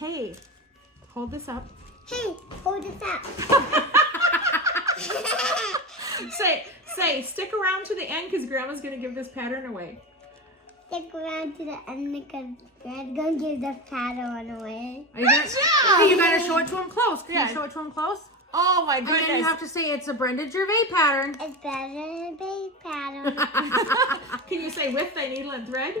Hey, hold this up. Hey, hold this up. Say, stick around to the end because Grandma's going to give this pattern away. Stick around to the end because Dad's going to give the pattern away. Are you gonna, hey, you got to show it to him close. Can you show it to him close? Oh my goodness. And then you have to say it's a Brenda Gervais pattern. It's better than a big pattern. Can you say with thy needle and thread?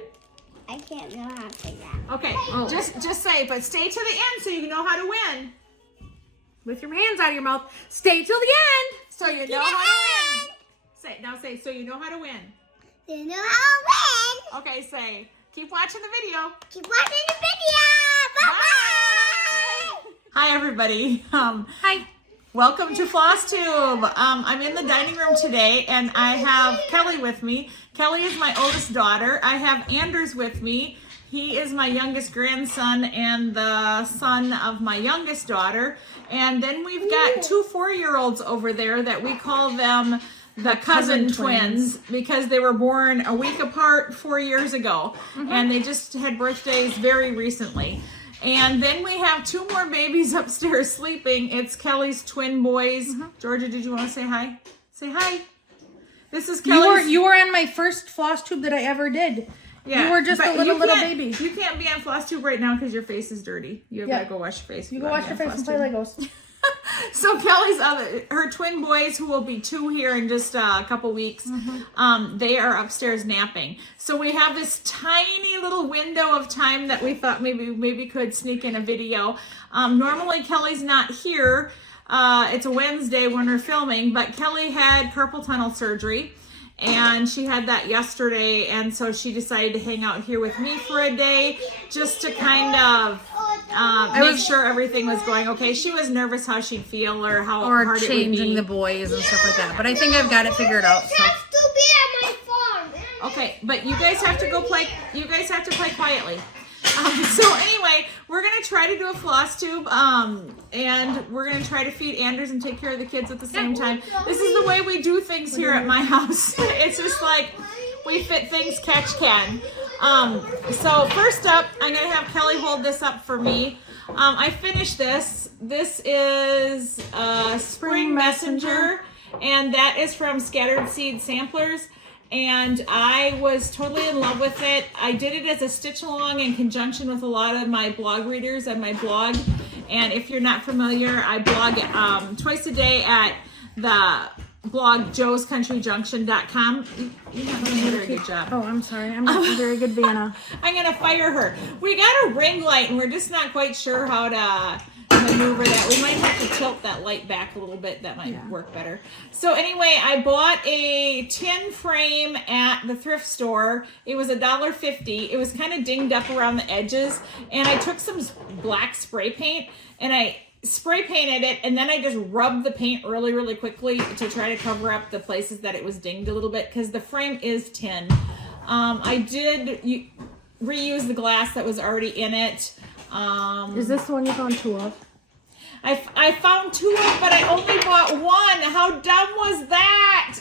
I can't know how to say that. Okay, just say, but stay to the end so you know how to win. With your hands out of your mouth, stay till the end so you know how to win. Say, so you know how to win. So you know how to win. Okay, say, keep watching the video. Keep watching the video. Bye-bye. Hi, everybody. Hi. Welcome to Floss Tube. I'm in the dining room today, and I have Kelli with me. Kelli is my oldest daughter. I have Anders with me. He is my youngest grandson and the son of my youngest daughter. And then we've got two 4-year-olds over there that we call them the cousin twins because they were born a week apart 4 years ago. And they just had birthdays very recently. And then we have two more babies upstairs sleeping. It's Kelli's twin boys. Georgia, did you want to say hi? Say hi. This is Kelli's. You were on my first floss tube that I ever did. Yeah, you were just a little baby. You can't be on Floss Tube right now because your face is dirty. You gotta go wash your face. You go wash your face and play Legos. So Kelli's her twin boys, who will be 2 here in just a couple weeks, they are upstairs napping. So we have this tiny little window of time that we thought maybe could sneak in a video. Normally Kelli's not here. It's a Wednesday when we're filming, but Kelli had carpal tunnel surgery. And she had that yesterday, and so she decided to hang out here with me for a day just to kind of make sure everything was going okay. She was nervous how she'd feel or how hard it would be. Or changing the boys and stuff like that. But I think I've got it figured out. So. That's to be at my farm. Okay, but you guys have to go play. You guys have to play quietly. So anyway, we're going to try to do a floss tube, and we're going to try to feed Anders and take care of the kids at the same time. This is the way we do things here at my house. It's just like we fit things catch can. So first up, I'm going to have Kelli hold this up for me. I finished this. This is Spring Messenger, and that is from Scattered Seed Samplers. And I was totally in love with it. I did it as a stitch along in conjunction with a lot of my blog readers on my blog. And if you're not familiar, I blog twice a day at the blog joescountryjunction.com. You're not doing a very good job. Oh, I'm sorry. I'm not a very good Vanna. I'm going to fire her. We got a ring light, and we're just not quite sure how to maneuver that. We might have to tilt that light back a little bit. That might work better. So anyway, I bought a tin frame at the thrift store. It was $1.50. It was kind of dinged up around the edges, and I took some black spray paint and I spray painted it, and then I just rubbed the paint really quickly to try to cover up the places that it was dinged a little bit because the frame is tin. I did reuse the glass that was already in it. Is this the one you found 2 of? I found 2 of, but I only bought 1. How dumb was that?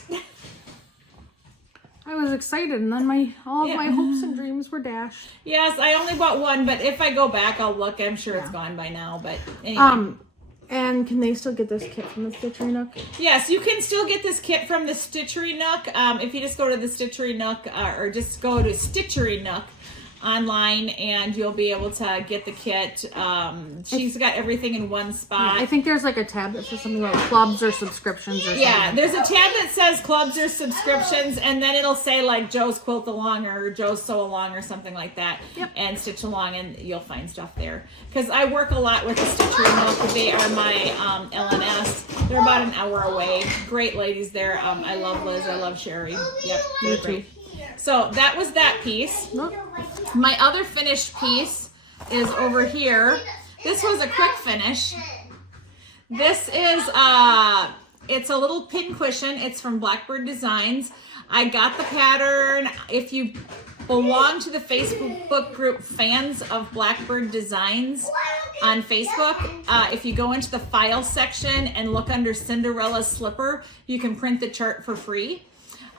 I was excited, and then all of my hopes and dreams were dashed. Yes, I only bought 1, but if I go back, I'll look. I'm sure it's gone by now, but anyway. And can they still get this kit from the Stitchery Nook? Yes, you can still get this kit from the Stitchery Nook. If you just go to the Stitchery Nook, or just go to Stitchery Nook online, and you'll be able to get the kit. She's got everything in one spot. Yeah, I think there's like a tab that says something about clubs or subscriptions or something. Yeah, there's a tab that says clubs or subscriptions, and then it'll say like Joe's Quilt Along or Joe's Sew Along or something like that. Yep. And Stitch Along, and you'll find stuff there. Because I work a lot with the Stitchery Nook. They are my LNS. They're about an hour away. Great ladies there. I love Liz. I love Sherry. Yep, they're great. So that was that piece. My other finished piece is over here. This was a quick finish. This is it's a little pincushion. It's from Blackbird Designs. I got the pattern. If you belong to the Facebook group Fans of Blackbird Designs on Facebook, if you go into the file section and look under Cinderella slipper, you can print the chart for free.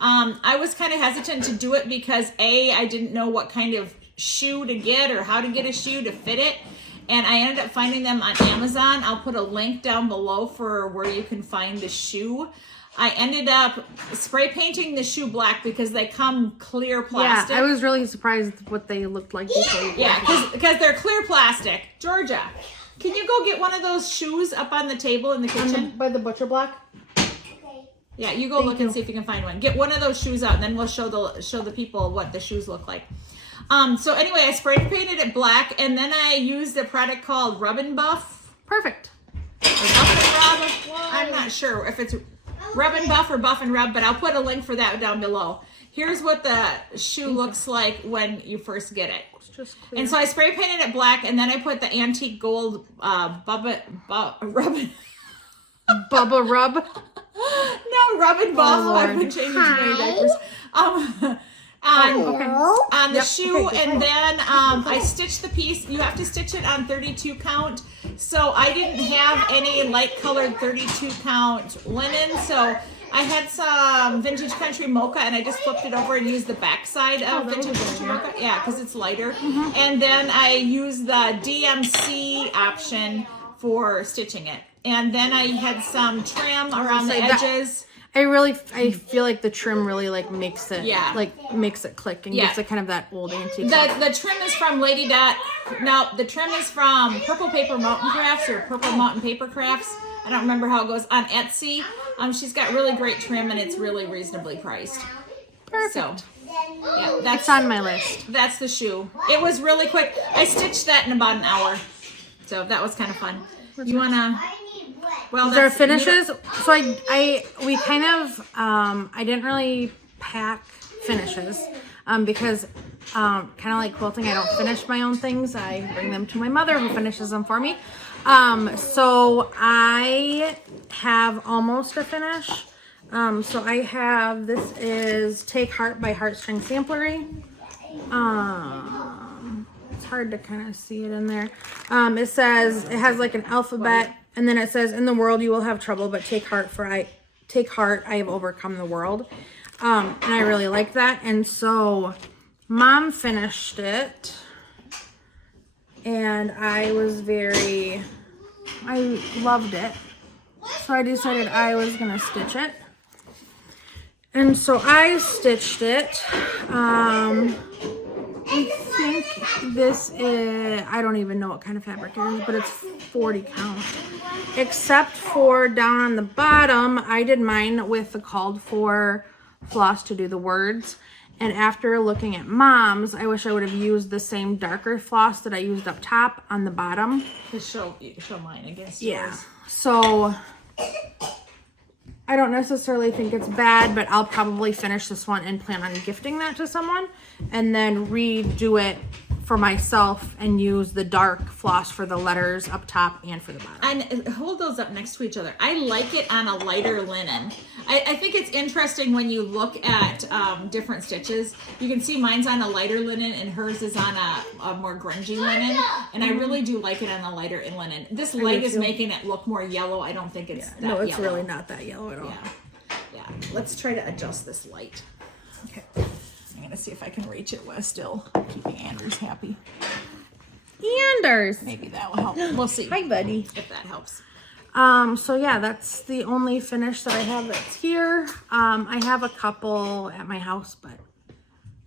I was kind of hesitant to do it because I didn't know what kind of shoe to get or how to get a shoe to fit it. and I ended up finding them on Amazon. I'll put a link down below for where you can find the shoe. I ended up spray painting the shoe black because they come clear plastic. Yeah, I was really surprised what they looked like before. Yeah, because they're clear plastic. Georgia, can you go get one of those shoes up on the table in the kitchen? By the butcher block? Yeah, you go look and see if you can find one. Get one of those shoes out, and then we'll show the people what the shoes look like. So anyway, I spray painted it black, and then I used a product called Rub and Buff. Perfect. Or Buff and Rub. I'm not sure if it's Rub and Buff or Buff and Rub, but I'll put a link for that down below. Here's what the shoe looks like when you first get it. It's just clear. And so I spray painted it black, and then I put the antique gold rub. Bubba Rub. No, Rub and Buff. I've been changing too many diapers. On the shoe, and then I stitched the piece. You have to stitch it on 32 count. So I didn't have any light colored 32 count linen, so I had some Vintage Country Mocha, and I just flipped it over and used the back side of Vintage Country Mocha. Yeah, because it's lighter. And then I used the DMC option for stitching it. And then I had some trim around the edges. I feel like the trim really like makes it makes it click and Yeah. gives it kind of that old antique. The trim is from Lady Dot. No, the trim is from Purple Paper Mountain Crafts or Purple Mountain Paper Crafts. I don't remember how it goes on Etsy. She's got really great trim, and it's really reasonably priced. Perfect. So, yeah, that's on my list. That's the shoe. It was really quick. I stitched that in about an hour, so that was kind of fun. You wanna? Well, These are finishes. So we kind of I didn't really pack finishes because kind of like quilting, I don't finish my own things. I bring them to my mother who finishes them for me. So I have almost a finish. So I have, this is Take Heart by Heartstring Samplery. It's hard to kind of see it in there. It says, it has like an alphabet, and then it says, in the world you will have trouble, but take heart, I have overcome the world. And I really like that. And so Mom finished it, and I loved it. So I decided I was gonna stitch it. And so I stitched it. I think this is, I don't even know what kind of fabric it is, but it's 40 count. Except for down on the bottom, I did mine with the called for floss to do the words. And after looking at Mom's, I wish I would have used the same darker floss that I used up top on the bottom. To show mine against Yeah. yours. So I don't necessarily think it's bad, but I'll probably finish this one and plan on gifting that to someone and then redo it for myself and use the dark floss for the letters up top and for the bottom. And hold those up next to each other. I like it on a lighter linen. I think it's interesting when you look at different stitches. You can see mine's on a lighter linen and hers is on a more grungy linen. And I really do like it on a lighter linen. This light is making it look more yellow. I don't think it's that No, it's yellow. really not that yellow at all. Yeah. Let's try to adjust this light. Okay. I'm going to see if I can reach it while still keeping Anders happy. Anders! Maybe that will help. We'll see. Hi, buddy. If that helps. So yeah, that's the only finish that I have that's here. I have a couple at my house, but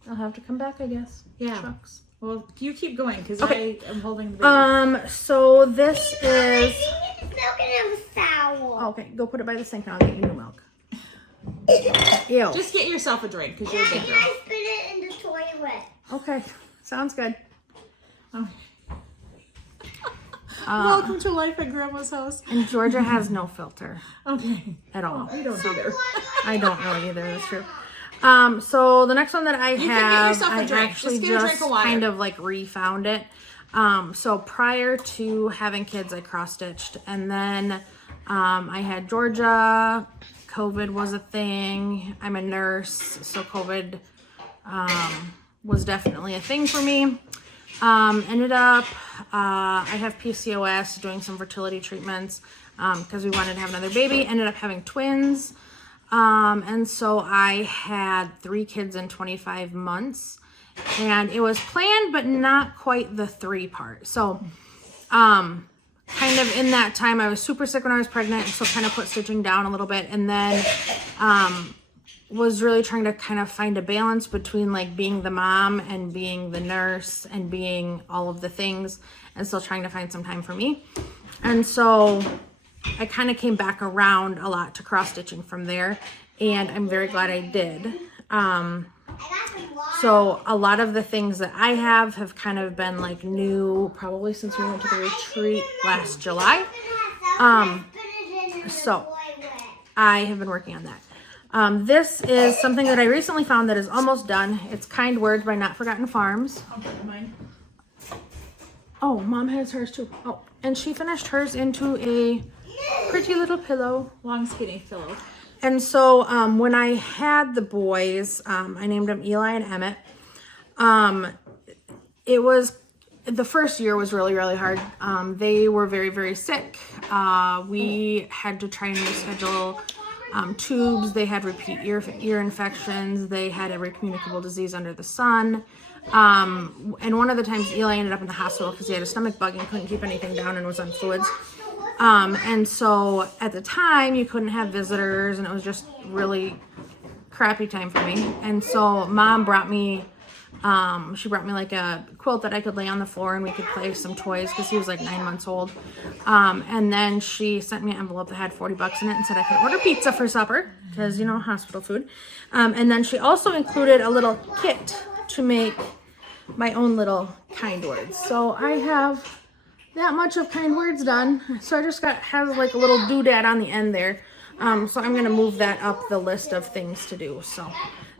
I'll have to come back, I guess. Yeah. Shucks. Well, you keep going because Okay. I am holding the baby. So this is... It's milk and a sour. Okay, go put it by the sink and I'll get you new milk. Ew. Just get yourself a drink because you're a big Can girl. I spit it in the toilet? Okay, sounds good. Okay. Welcome to life at Grandma's house. And Georgia has no filter Okay. at all. I don't either. I don't know either, that's true. So the next one that I can get have, yourself a I drink. actually Just get a drink just of water. kind of like refound it. So prior to having kids, I cross-stitched, and then I had Georgia. COVID was a thing. I'm a nurse, so COVID was definitely a thing for me. Ended up, I have PCOS, doing some fertility treatments because we wanted to have another baby. Ended up having twins. And so I had 3 kids in 25 months. And it was planned, but not quite the 3 part. So kind of in that time, I was super sick when I was pregnant, so kind of put stitching down a little bit, and then was really trying to kind of find a balance between like being the mom and being the nurse and being all of the things, and still trying to find some time for me. And so I kind of came back around a lot to cross stitching from there, and I'm very glad I did. So a lot of the things that I have kind of been like new, probably since we went to the retreat last July. So I have been working on that. This is something that I recently found that is almost done. It's Kind Words by Notforgotten Farms. Oh, Mom has hers too. Oh, and she finished hers into a pretty little pillow. Long skinny pillow. And so when I had the boys, I named them Eli and Emmett. It was, the first year was really, really hard. They were very, very sick. We had to try and reschedule tubes. They had repeat ear infections. They had every communicable disease under the sun. And one of the times Eli ended up in the hospital because he had a stomach bug and couldn't keep anything down and was on fluids. And so at the time you couldn't have visitors, and it was just really crappy time for me. And so Mom brought me, she brought me like a quilt that I could lay on the floor and we could play some toys because he was like 9 months old. And then she sent me an envelope that had $40 in it and said I could order pizza for supper because, you know, hospital food. And then she also included a little kit to make my own little Kind Words. So I have that much of Kind Words done. So I just have like a little doodad on the end there. So I'm going to move that up the list of things to do. So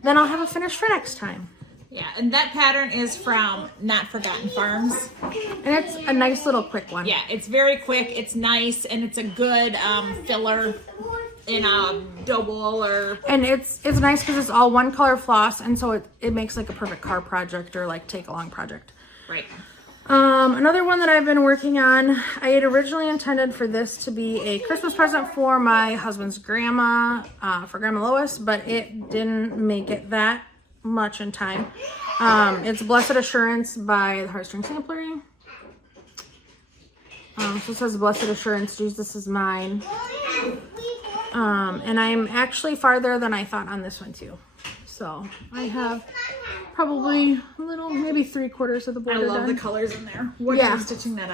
then I'll have it finished for next time. Yeah, and that pattern is from Notforgotten Farms. And it's a nice little quick one. Yeah, it's very quick, it's nice, and it's a good filler in a double or... And it's nice because it's all one color floss, and so it makes like a perfect car project or like take along project. Right. Another one that I've been working on, I had originally intended for this to be a Christmas present for my husband's grandma, for Grandma Lois, but it didn't make it that much in time. It's Blessed Assurance by the Heartstring Samplery. So it says Blessed Assurance, Jesus is mine. And I'm actually farther than I thought on this one too. So I have probably a little, maybe 3/4 of the border I love done. the colors in there. What Yeah. are you stitching that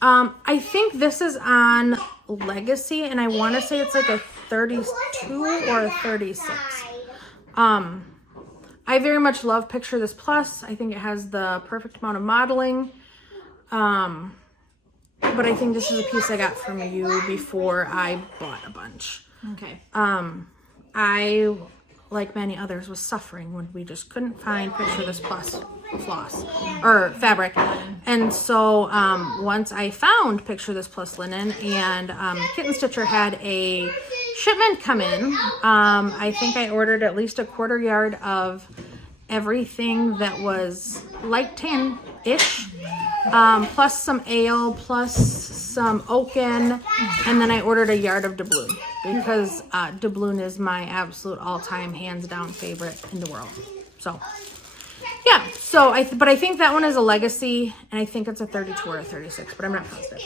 on? I think this is on Legacy, and I want to say it's like a 32 or a 36. I very much love Picture This Plus. I think it has the perfect amount of modeling. But I think this is a piece I got from you before I bought a bunch. Okay. I, like many others, was suffering when we just couldn't find Picture This Plus floss or fabric. And so once I found Picture This Plus linen, and Kitten Stitcher had a shipment come in, I think I ordered at least a 1/4 yard of everything that was light tan-ish, plus some ale, plus some oaken, and then I ordered a yard of doubloon because doubloon is my absolute all-time hands-down favorite in the world. So yeah, so but I think that one is a Legacy, and I think it's a 32 or a 36, but I'm not positive.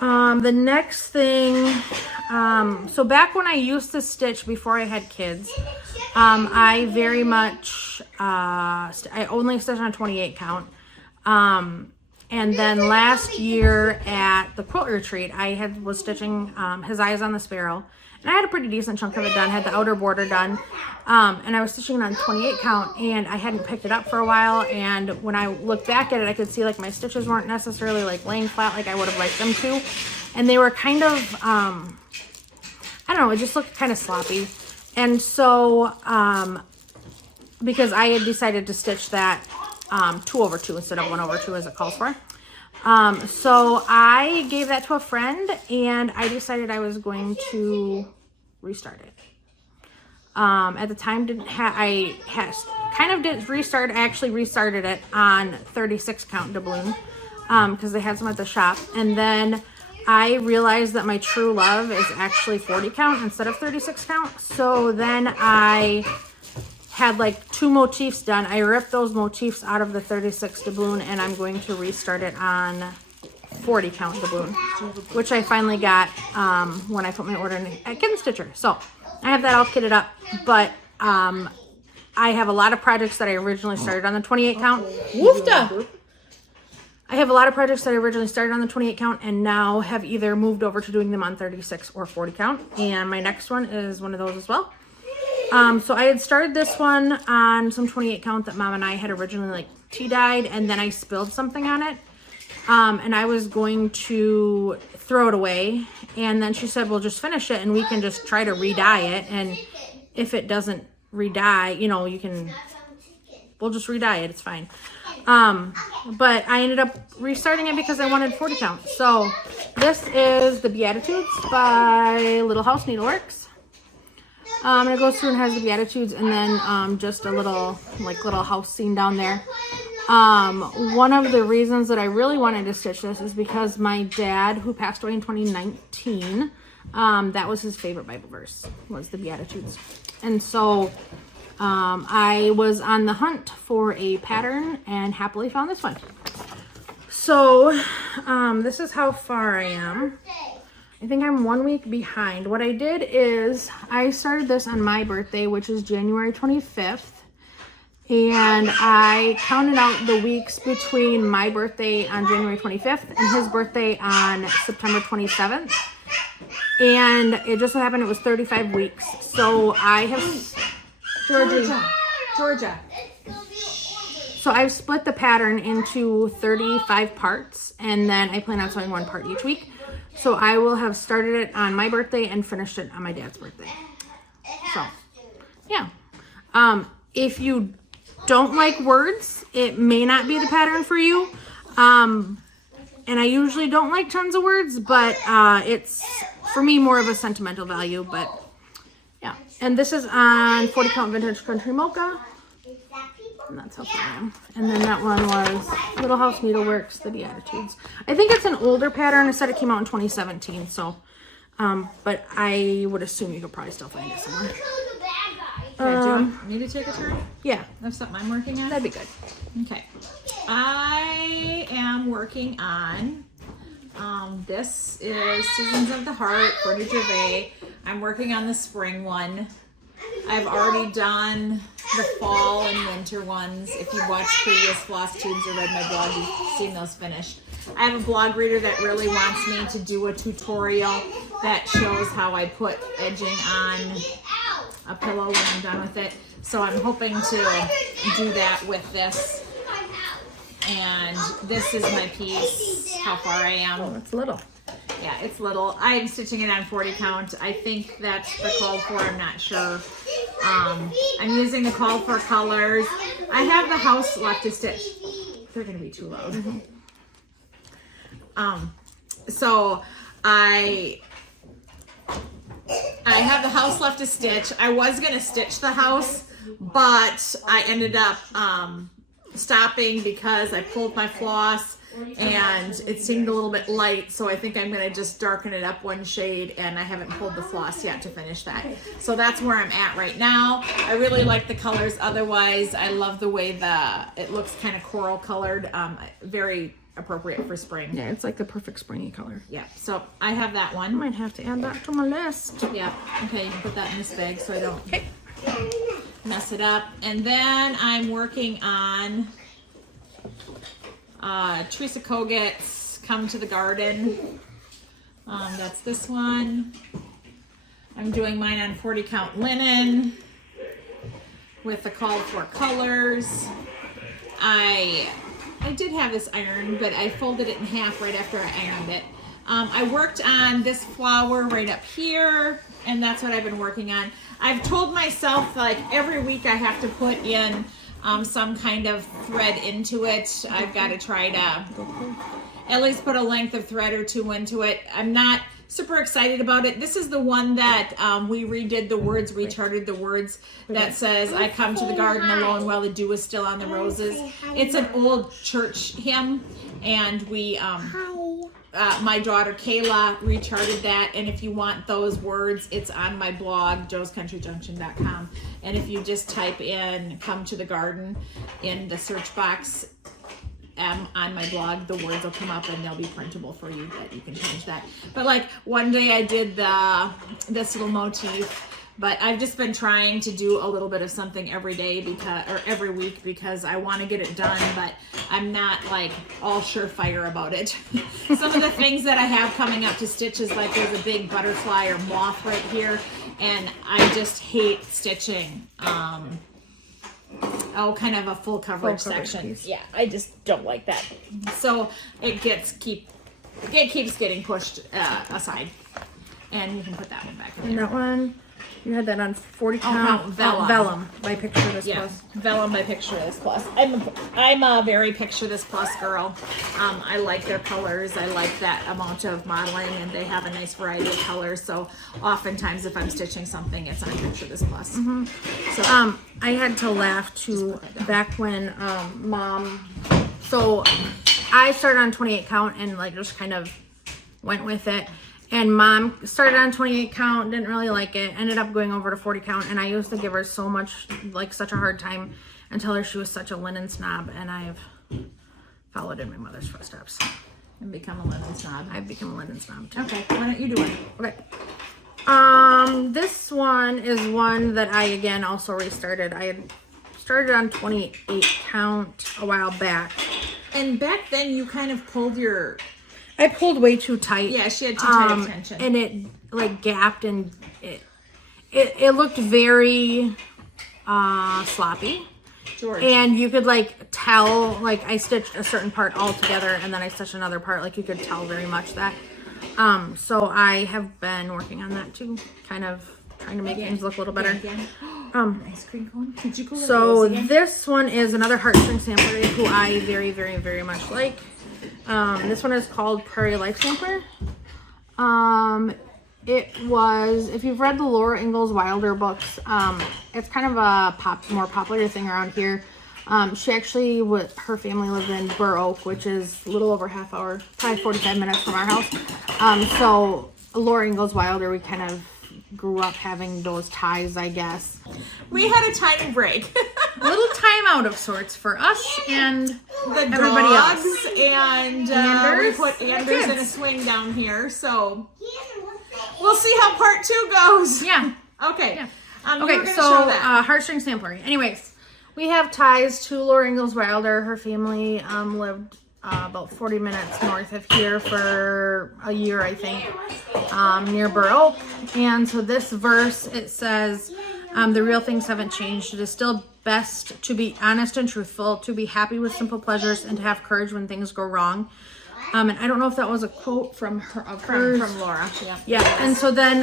The next thing, so back when I used to stitch before I had kids, I very much, I only stitched on a 28 count. And then last year at the quilt retreat, I was stitching His Eyes on the Sparrow, and I had a pretty decent chunk of it done, had the outer border done, and I was stitching it on 28 count, and I hadn't picked it up for a while, and when I looked back at it, I could see like my stitches weren't necessarily like laying flat like I would have liked them to, and they were kind of, I don't know, it just looked kind of sloppy. And so, because I had decided to stitch that 2/2 instead of 1/2 as it calls for. So I gave that to a friend, and I decided I was going to restart it. At the time, I actually restarted it on 36 count doubloon, because they had some at the shop. And then I realized that my true love is actually 40 count instead of 36 count. So then I had like 2 motifs done. I ripped those motifs out of the 36 doubloon, and I'm going to restart it on 40 count doubloon, which I finally got when I put my order in at Kitten Stitcher. So I have that all kitted up, but I have a lot of projects that I originally started on the 28 count. Woofda! I have a lot of projects that I originally started on the 28 count and now have either moved over to doing them on 36 or 40 count. And my next one is one of those as well. So I had started this one on some 28 count that Mom and I had originally like tea-dyed, and then I spilled something on it. And I was going to throw it away. And then she said, well, just finish it and we can just try to re-dye it. And if it doesn't re-dye, you know, we'll just re-dye it. It's fine. But I ended up restarting it because I wanted 40 count. So this is the Beatitudes by Little House Needleworks. And it goes through and has the Beatitudes and then just a little house scene down there. One of the reasons that I really wanted to stitch this is because my dad, who passed away in 2019, that was his favorite Bible verse, was the Beatitudes. And so I was on the hunt for a pattern and happily found this one. So this is how far I am. I think I'm 1 week behind. What I did is I started this on my birthday, which is January 25th. And I counted out the weeks between my birthday on January 25th and his birthday on September 27th. And it just so happened it was 35 weeks. So I have... Georgia. So I've split the pattern into 35 parts. And then I plan on sewing one part each week. So I will have started it on my birthday and finished it on my dad's birthday. So, yeah. If you don't like words, it may not be the pattern for you. And I usually don't like tons of words, but it's, for me, more of a sentimental value. But, yeah. And this is on 40 count Vintage Country Mocha. And that's how far I am. And then that one was Little House Needleworks, the Beatitudes. I think it's an older pattern. It said it came out in 2017. So, but I would assume you could probably still find it somewhere. Okay, do you want me to take a turn? Yeah. Of something I'm working on? That'd be good. Okay. I am working on, this is Seasons of the Heart, Brenda Gervais. I'm working on the spring one. I've already done the fall and winter ones. If you watched previous Floss Tubes or read my blog, you've seen those finished. I have a blog reader that really wants me to do a tutorial that shows how I put edging on a pillow when I'm done with it. So I'm hoping to do that with this. And this is my piece, how far I am. Oh, it's little. Yeah, it's little. I'm stitching it on 40 count. I think that's the called for. I'm not sure. I'm using the called for colors. I have the house left to stitch. They're going to be too loud. So I have the house left to stitch. I was going to stitch the house, but I ended up stopping because I pulled my floss and it seemed a little bit light, so I think I'm going to just darken it up one shade, and I haven't pulled the floss yet to finish that. So that's where I'm at right now. I really like the colors otherwise. I love the way it looks kind of coral colored, very appropriate for spring. Yeah, it's like the perfect springy color. Yeah, so I have that I one. might have to add that to my list. Yeah, okay, you can put that in this bag so I don't mess it up. And then I'm working on Teresa Kogut's Come to the Garden. That's this one. I'm doing mine on 40 count linen with the called for colors. I did have this ironed, but I folded it in half right after I ironed it. I worked on this flower right up here, and that's what I've been working on. I've told myself, like, every week I have to put in some kind of thread into it. I've got to try to at least put a length of thread or two into it. I'm not super excited about it. This is the one that we redid the words, recharted the words, that says, I come to the garden alone while the dew is still on the roses. It's an old church hymn, and we my daughter Kayla recharted that, and if you want those words, it's on my blog, joescountryjunction.com, and if you just type in Come to the Garden in the search box, am on my blog, the words will come up and they'll be printable for you, that you can change that. But like one day I did this little motif, but I've just been trying to do a little bit of something every day or every week, because I want to get it done, but I'm not like all surefire about it. Some of the things that I have coming up to stitch is like there's a big butterfly or moth right here, and I just hate stitching kind of a full coverage section. Piece. Yeah, I just don't like that. So it keeps getting pushed aside. And you can put that one back in there. And that one, you had that on 40 count. Vellum by Picture This Plus. Vellum by Picture This Plus. I'm a very Picture This Plus girl. I like their colors. I like that amount of modeling, and they have a nice variety of colors. So oftentimes if I'm stitching something, it's on Picture This Plus. Mm-hmm. So I had to laugh too back when Mom. So I started on 28 count and like just kind of went with it. And Mom started on 28 count, didn't really like it, ended up going over to 40 count, and I used to give her such a hard time and tell her she was such a linen snob, and I've followed in my mother's footsteps. And become a linen snob. I've become a linen snob too. Okay, why don't you do it? Okay. This one is one that I, again, also restarted. I had started on 28 count a while back. And back then you kind of pulled I pulled way too tight. Yeah, she had too tight a tension. And it like gapped, and it looked very sloppy. George. And you could like tell, like I stitched a certain part all together and then I stitched another part. Like you could tell very much that. So I have been working on that too. Kind of trying to make things look a little better. Ice cream cone. Did you go so this one is another Heartstring Samplery who I very, very, very much like. This one is called Prairie Life Sampler. It was, if you've read the Laura Ingalls Wilder books, it's kind of a more popular thing around here. She actually, her family lived in Burr Oak, which is a little over half hour, probably 45 minutes from our house. So Laura Ingalls Wilder, we kind of grew up having those ties, I guess. We had a tiny break. A little time out of sorts for us and everybody dogs else. And we put Anders in a swing down here, so we'll see how part 2 goes. Yeah. Okay. Yeah. Okay, so Heartstring Samplery. Anyways, we have ties to Laura Ingalls Wilder. Her family lived about 40 minutes north of here for a year, I think, near Burr Oak. And so this verse, it says, the real things haven't changed. It is still best to be honest and truthful, to be happy with simple pleasures, and to have courage when things go wrong. And I don't know if that was a quote from her, from Laura. Yeah. And so then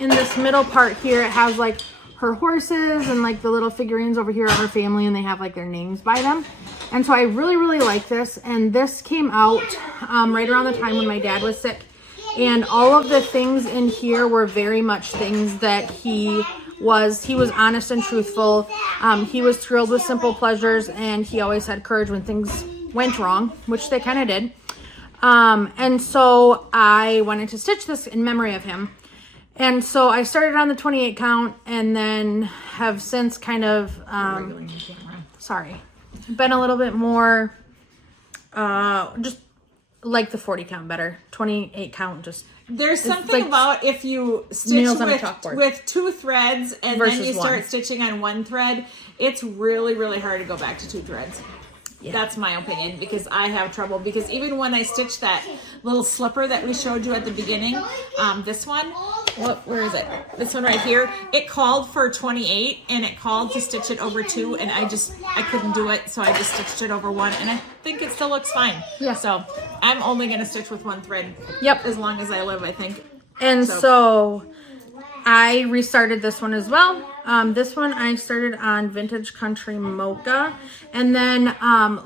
in this middle part here, it has like her horses and like the little figurines over here are her family, and they have like their names by them. And so I really, really like this. And this came out right around the time when my dad was sick. And all of the things in here were very much things that he was honest and truthful. He was thrilled with simple pleasures, and he always had courage when things went wrong, which they kind of did. And so I wanted to stitch this in memory of him. And so I started on the 28 count, and then have since kind of, been a little bit more, just like the 40 count better. 28 count just. There's something like about if you stitch with 2 threads and then you start stitching on 1 thread, it's really, really hard to go back to 2 threads. Yeah. That's my opinion, because I have trouble. Because even when I stitched that little slipper that we showed you at the beginning, this one, where is it? This one right here, it called for 28 and it called to stitch it over 2, and I couldn't do it, so I just stitched it over 1, and I think it still looks fine. Yeah. So I'm only going to stitch with 1 thread. Yep. As long as I live, I think. And so I restarted this one as well. This one I started on Vintage Country Mocha, and then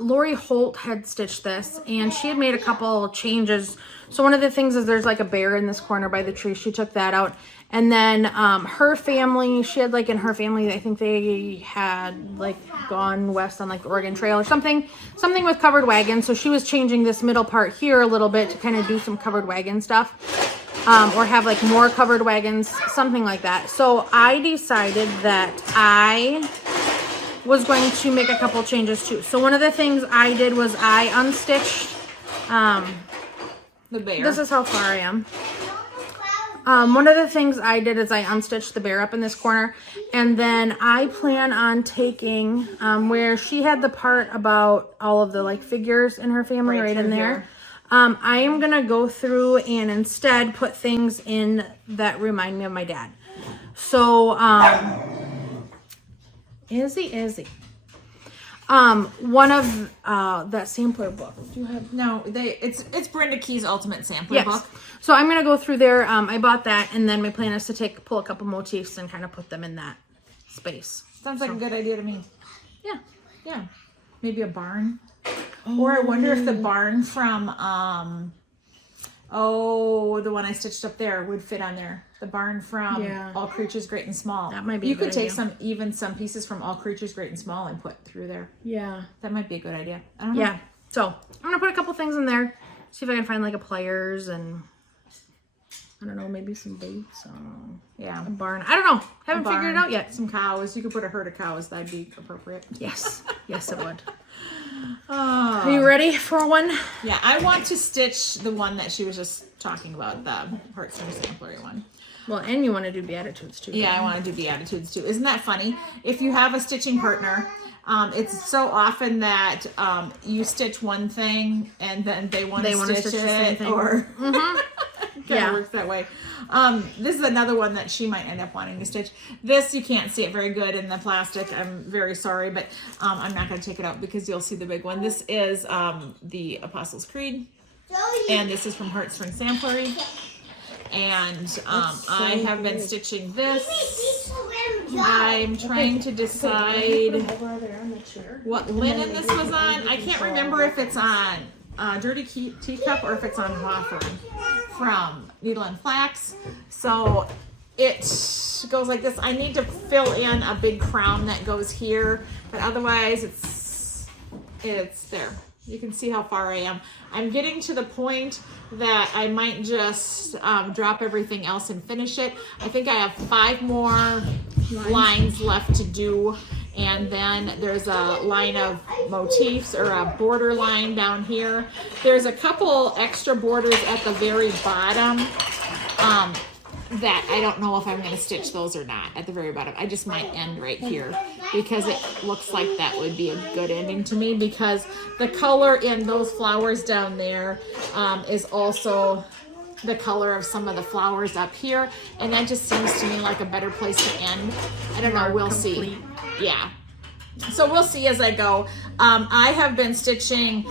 Lori Holt had stitched this, and she had made a couple changes. So one of the things is there's like a bear in this corner by the tree. She took that out, and then her family, she had like in her family, I think they had like gone west on like the Oregon Trail or something with covered wagons. So she was changing this middle part here a little bit to kind of do some covered wagon stuff. Or have like more covered wagons, something like that. So I decided that I was going to make a couple changes too. So one of the things I did was I unstitched, The bear. this is how far I am. One of the things I did is I unstitched the bear up in this corner, and then I plan on taking where she had the part about all of the like figures in her family right in there. I am gonna go through and instead put things in that remind me of my dad. So Izzy. One of that sampler book. Do you have? No, it's Brenda Key's Ultimate Sampler book. So I'm gonna go through there. I bought that, and then my plan is to pull a couple motifs and kind of put them in that space. Sounds like a good idea to me. Yeah. Yeah. Maybe a barn. Or I wonder if the barn from the one I stitched up there would fit on there. The barn from All Creatures Great and Small. That might be. You could take some pieces from All Creatures Great and Small and put through there. Yeah. That might be a good idea. I don't know. Yeah. So I'm gonna put a couple things in there. See if I can find like a pliers and I don't know, maybe some boots. Yeah. A barn. I don't know. Haven't figured it out yet. Some cows. You could put a herd of cows. That'd be appropriate. Yes. Yes, it would. Oh. Are you ready for one? Yeah, I want to stitch the one that she was just talking about, the Heartstring Samplery one. Well, and you want to do Beatitudes too. Yeah, I want to do Beatitudes too. Isn't that funny? If you have a stitching partner, it's so often that you stitch one thing and then they want to stitch the same it, thing. or Yeah. It works that way. This is another one that she might end up wanting to stitch. This, you can't see it very good in the plastic. I'm very sorry, but I'm not going to take it out because you'll see the big one. This is the Apostles' Creed, and this is from Heartstring Samplery. And I have been stitching this. I'm trying to decide what linen this was on. I can't remember if it's on Dirty Teacup or if it's on Hawthorne from Needle and Flax. So it goes like this. I need to fill in a big crown that goes here, but otherwise it's there. You can see how far I am. I'm getting to the point that I might just drop everything else and finish it. I think I have 5 more lines left to do. And then there's a line of motifs or a border line down here. There's a couple extra borders at the very bottom that I don't know if I'm going to stitch those or not at the very bottom. I just might end right here because it looks like that would be a good ending to me, because the color in those flowers down there is also the color of some of the flowers up here, and that just seems to me like a better place to end. I don't know, we'll see. Yeah, so we'll see as I go. I have been stitching,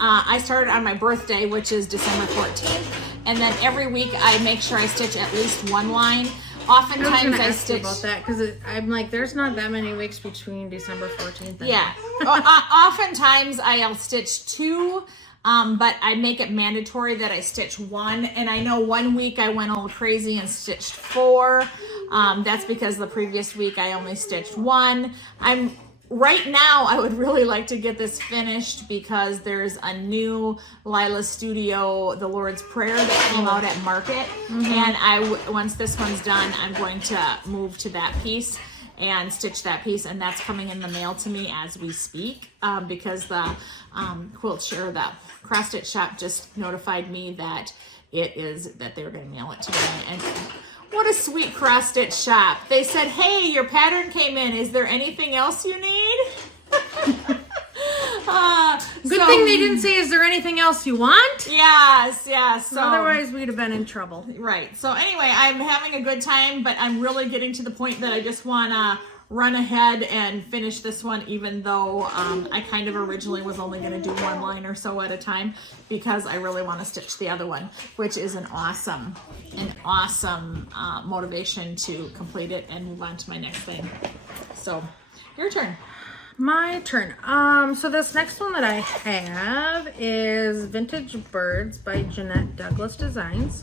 I started on my birthday, which is December 14th, and then every week I make sure I stitch at least one line. Oftentimes I stitch about that because I'm like, there's not that many weeks between December 14th and yeah. Oftentimes I'll stitch 2, but I make it mandatory that I stitch 1. And I know one week I went a little crazy and stitched 4. That's because the previous week I only stitched 1. Right now, I would really like to get this finished because there's a new Lila Studio, The Lord's Prayer, that came out at Market. And once this one's done, I'm going to move to that piece and stitch that piece. And that's coming in the mail to me as we speak, because the quilt share, the cross stitch shop just notified me that that they were going to mail it to me. And what a sweet cross stitch shop. They said, hey, your pattern came in. Is there anything else you need? Good thing they didn't say, is there anything else you want? Yes. So, otherwise, we'd have been in trouble. Right. So anyway, I'm having a good time, but I'm really getting to the point that I just want to run ahead and finish this one, even though I kind of originally was only going to do 1 line or so at a time, because I really want to stitch the other one, which is an awesome motivation to complete it and move on to my next thing. So your turn. My turn. So this next one that I have is Vintage Birds by Jeanette Douglas Designs.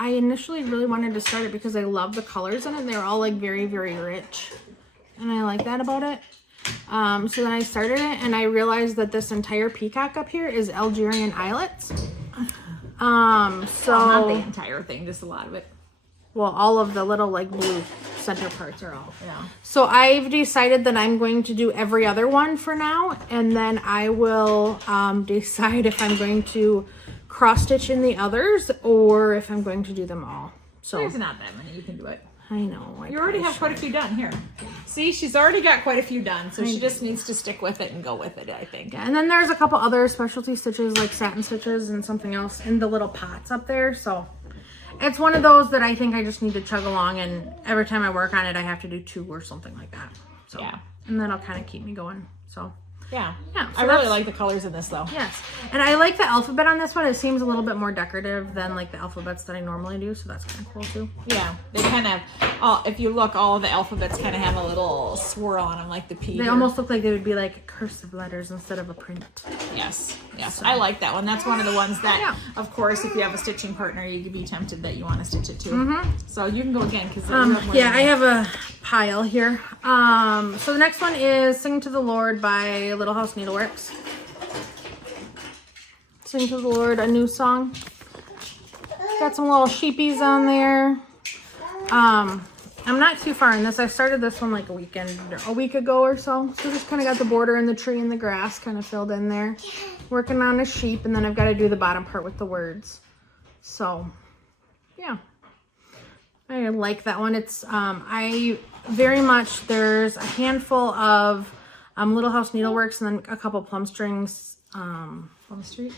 I initially really wanted to start it because I love the colors in it. They're all like very, very rich, and I like that about it. So then I started it, and I realized that this entire peacock up here is Algerian islets. Well, not the entire thing, just a lot of it. Well, all of the little like blue center parts are off. Yeah. So I've decided that I'm going to do every other one for now, and then I will decide if I'm going to cross stitch in the others or if I'm going to do them all. So There's not that many. You can do it. I know. You already have quite a few done here. See, she's already got quite a few done, so she just needs to stick with it and go with it, I think. Yeah, and then there's a couple other specialty stitches like satin stitches and something else in the little pots up there. So it's one of those that I think I just need to chug along, and every time I work on it, I have to do 2 or something like that. So yeah, and that'll kind of keep me going. So yeah. So I really like the colors in this though. Yes, and I like the alphabet on this one. It seems a little bit more decorative than like the alphabets that I normally do, so that's kind of cool too. Yeah, they kind of, if you look, all of the alphabets kind of have a little swirl on them, like the P. They almost look like they would be like cursive letters instead of a print. Yes, yes, I like that one. That's one of the ones that, of course, if you have a stitching partner, you could be tempted that you want to stitch it too. So you can go again because yeah, I have a pile here. So the next one is "Sing to the Lord" by Little House Needleworks. Sing to the Lord, a new song. It's got some little sheepies on there. I'm not too far in this. I started this one like a week ago or so. So just kind of got the border and the tree and the grass kind of filled in there. Working on a sheep, and then I've got to do the bottom part with the words. So yeah, I like that one. It's I very much, there's a handful of Little House Needleworks and then a couple Plum Strings. Plum Street?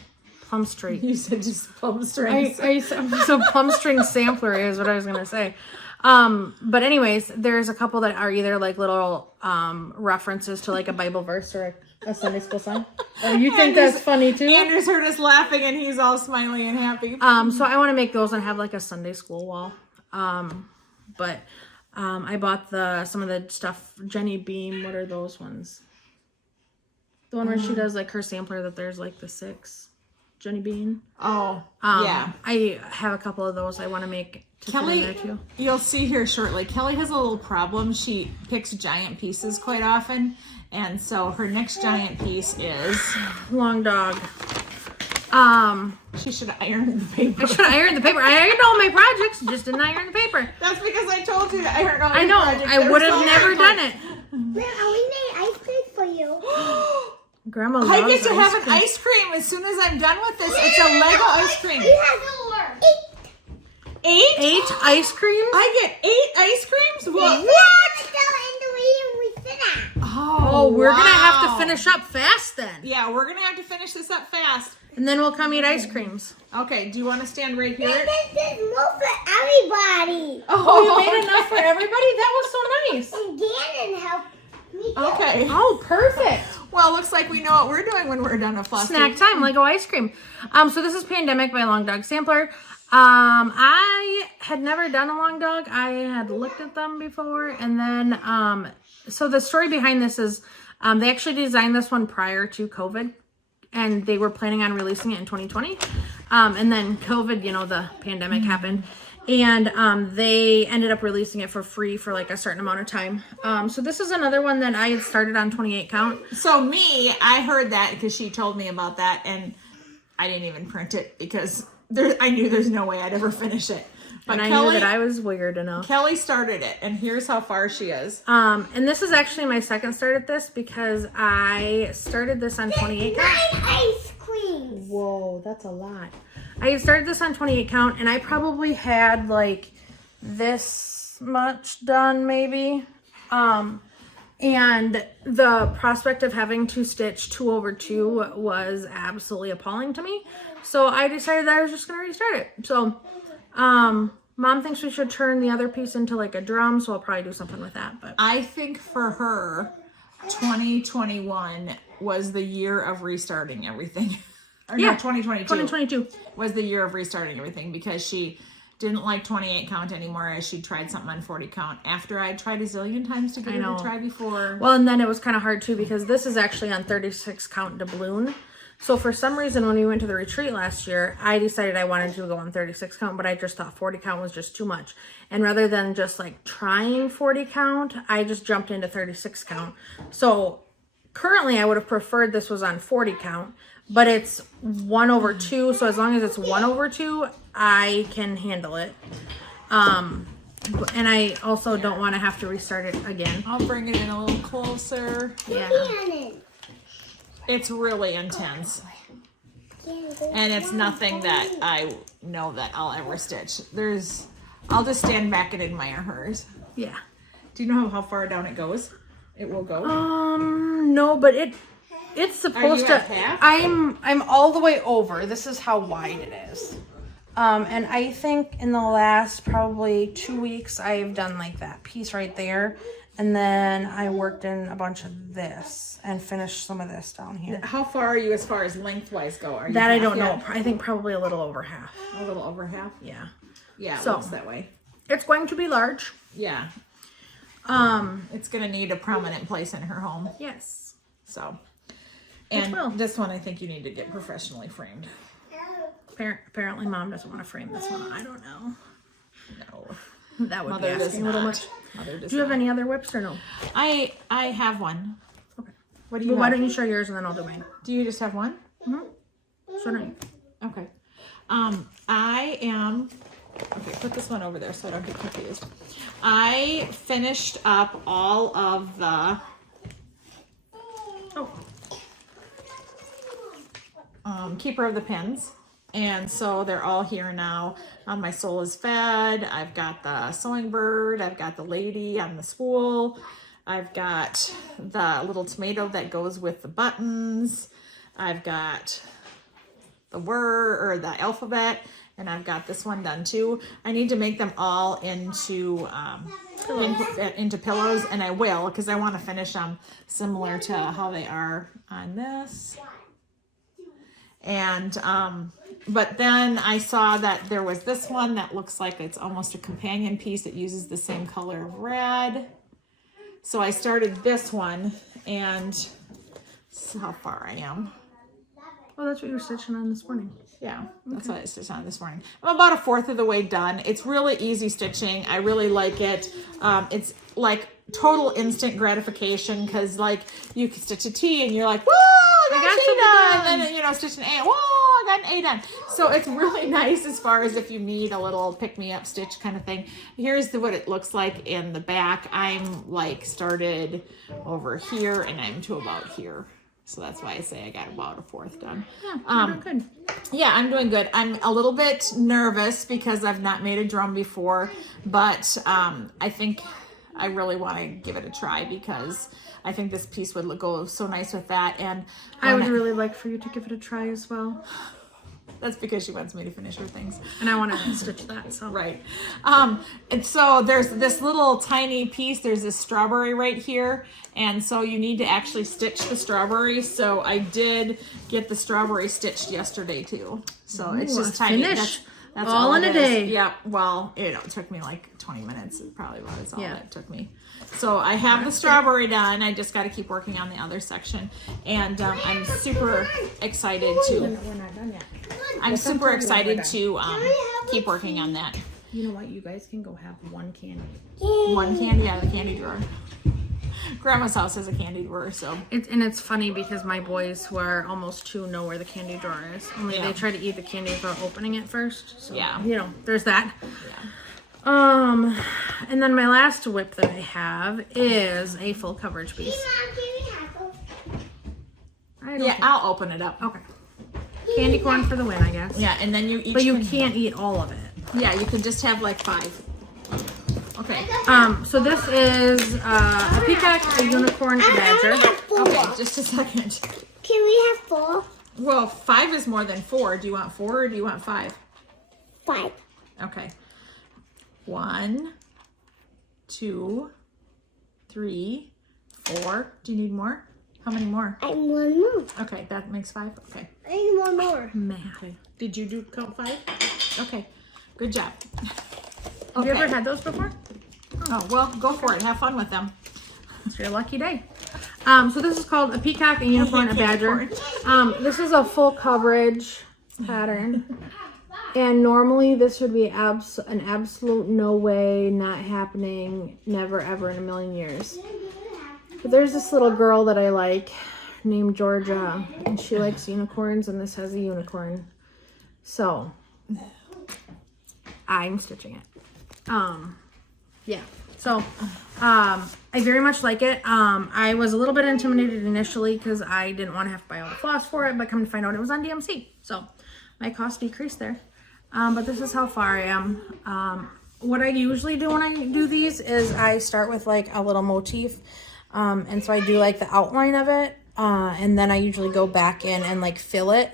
Plum Street. You said just Plum Strings. So Plum String Samplery is what I was going to say. But anyways, there's a couple that are either like little references to like a Bible verse or a Sunday school song. Oh, you think that's funny too? Andrew's heard us laughing and he's all smiley and happy. So I want to make those and have like a Sunday school wall. But I bought some of the stuff, Jenny Beam. What are those ones? The one where she does like her sampler that there's like the 6. Jenny Bean. Oh, yeah. I have a couple of those I want to make to put in there too. You'll see here shortly, Kelly has a little problem. She picks giant pieces quite often. And so her next giant piece is... Long Dog. She should iron the paper. I should iron the paper. I ironed all my projects, just didn't iron the paper. That's because I told you to iron all I know. projects. I would have never done it. Grandma, we made ice cream for you. Grandma loves I get to have cream. an ice cream as soon as I'm done with this. It's a Lego ice cream. You have 8. 8 ice creams? I get 8 ice creams? What? Oh, we're going to have to finish up fast then. Yeah, we're going to have to finish this up fast. And then we'll come eat ice creams. Okay, do you want to stand right here? This is more for everybody. Oh, you made enough for everybody? That was so nice. And Gannon helped me. Okay. Oh, perfect. Well, looks like we know what we're doing when we're done with Floss. Snack time, Lego ice cream. So this is Pandemic by Long Dog Sampler. I had never done a Long Dog. I had looked at them before, and then so the story behind this is they actually designed this one prior to COVID, and they were planning on releasing it in 2020. And then COVID, the pandemic happened, and they ended up releasing it for free for like a certain amount of time. So this is another one that I had started on 28 count. So I heard that because she told me about that, and I didn't even print it because I knew there's no way I'd ever finish it. But and I knew that I was weird enough. Kelly started it, and here's how far she is. And this is actually my second start at this because I started this on 28 count. 9 ice creams. Whoa, that's a lot. I started this on 28 count, and I probably had like this much done maybe. And the prospect of having to stitch 2 over 2 was absolutely appalling to me. So I decided that I was just going to restart it. So, Mom thinks we should turn the other piece into like a drum, so I'll probably do something with that. But I think for her, 2021 was the year of restarting everything. Or yeah, no, 2022. 2022 was the year of restarting everything because she didn't like 28 count anymore as she tried something on 40 count after I tried a zillion times to get her to try before. Well, and then it was kind of hard too because this is actually on 36 count doubloon. So for some reason, when we went to the retreat last year, I decided I wanted to go on 36 count, but I just thought 40 count was just too much. And rather than just like trying 40 count, I just jumped into 36 count. So currently I would have preferred this was on 40 count, but it's 1 over 2. So as long as it's 1 over 2, I can handle it. And I also don't want to have to restart it again. I'll bring it in a little closer. Yeah. It's really intense. And it's nothing that I know that I'll ever stitch. I'll just stand back and admire hers. Yeah. Do you know how far down it goes? It will go? No, but it's supposed to. At half? I'm all the way over. This is how wide it is. And I think in the last probably 2 weeks, I've done like that piece right there. And then I worked in a bunch of this and finished some of this down here. How far are you as far as lengthwise go? Are you That I half don't know. yet? I think probably a little over half. A little over half? Yeah. Yeah, it So- looks that way. It's going to be large. Yeah. It's going to need a prominent place in her home. Yes. So. It will. And this one I think you need to get professionally framed. Apparently mom doesn't want to frame this one. I don't know. No. That would Mother be does asking a little not. much. Mother does Do you have not. any other whips or no? I have one. Okay. What do you Well, why have? don't you show yours and then I'll do mine? Do you just have one? So don't you? Okay. Okay, put this one over there so I don't get confused. I finished up all of the Keeper of the Pins. And so they're all here now. My soul is fed. I've got the sewing bird. I've got the lady on the spool. I've got the little tomato that goes with the buttons. I've got the word or the alphabet, and I've got this one done too. I need to make them all into pillows, and I will because I want to finish them similar to how they are on this. And but then I saw that there was this one that looks like it's almost a companion piece. It uses the same color of red. So I started this one, and this is how far I am. Oh, that's what you were stitching on this morning. Yeah, that's what I stitched on this morning. I'm about a fourth of the way done. It's really easy stitching. I really like it. It's like total instant gratification because like you can stitch a T and you're like, whoa, I got a T done. And then, you know, stitch an A, whoa, I got an A done. So it's really nice as far as if you need a little pick-me-up stitch kind of thing. Here's what it looks like in the back. I'm like started over here and I'm to about here. So that's why I say I got about a fourth done. Yeah, you're doing good. Yeah, I'm doing good. I'm a little bit nervous because I've not made a drum before, but I think I really want to give it a try because I think this piece would go so nice with that. And I would really like for you to give it a try as well. that's because she wants me to finish her things. And I want to stitch that, so. Right. And so there's this little tiny piece. There's this strawberry right here. And so you need to actually stitch the strawberry. So I did get the strawberry stitched yesterday too. So it's just tiny. Finish. That's all in it a is. day. Yeah. Well, it took me like 20 minutes. It's probably about all Yeah. it took me. So I have the strawberry done. I just got to keep working on the other section. And I'm super excited to... We're not done yet. I'm super excited to keep working on that. You know what? You guys can go have one candy. One candy out of the candy drawer. Grandma's house has a candy drawer, so It's funny because my boys who are almost 2 know where the candy drawer is. Only Yeah. they try to eat the candy without opening it first. So, Yeah. you know, there's that. yeah. And then my last whip that I have is a full coverage piece. I don't Yeah, think- I'll open it up. Okay. Candy corn for the win, I guess. Yeah, and then you each But you can- can't eat all of it. Yeah, you can just have like 5. Okay. So this is a peacock, a unicorn, a badger. Okay, just a second. Can we have 4? Well, 5 is more than 4. Do you want 4 or do you want 5? 5. Okay. 1, 2, 3, 4. Do you need more? How many more? I want one more. Okay, that makes 5. Okay. I need one more. Math. Did you do count 5? Okay. Good job. Have you ever had those before? Oh, well, go for it. Have fun with them. It's your lucky day. So this is called a peacock, a unicorn, a badger. This is a full coverage pattern. And normally this would be an absolute no way, not happening, never ever in a million years. But there's this little girl that I like named Georgia, and she likes unicorns, and this has a unicorn. So I'm stitching it. Yeah. So, I very much like it. I was a little bit intimidated initially because I didn't want to have to buy all the floss for it, but come to find out it was on DMC. So, my cost decreased there. But this is how far I am. What I usually do when I do these is I start with like a little motif. And so I do like the outline of it. And then I usually go back in and like fill it.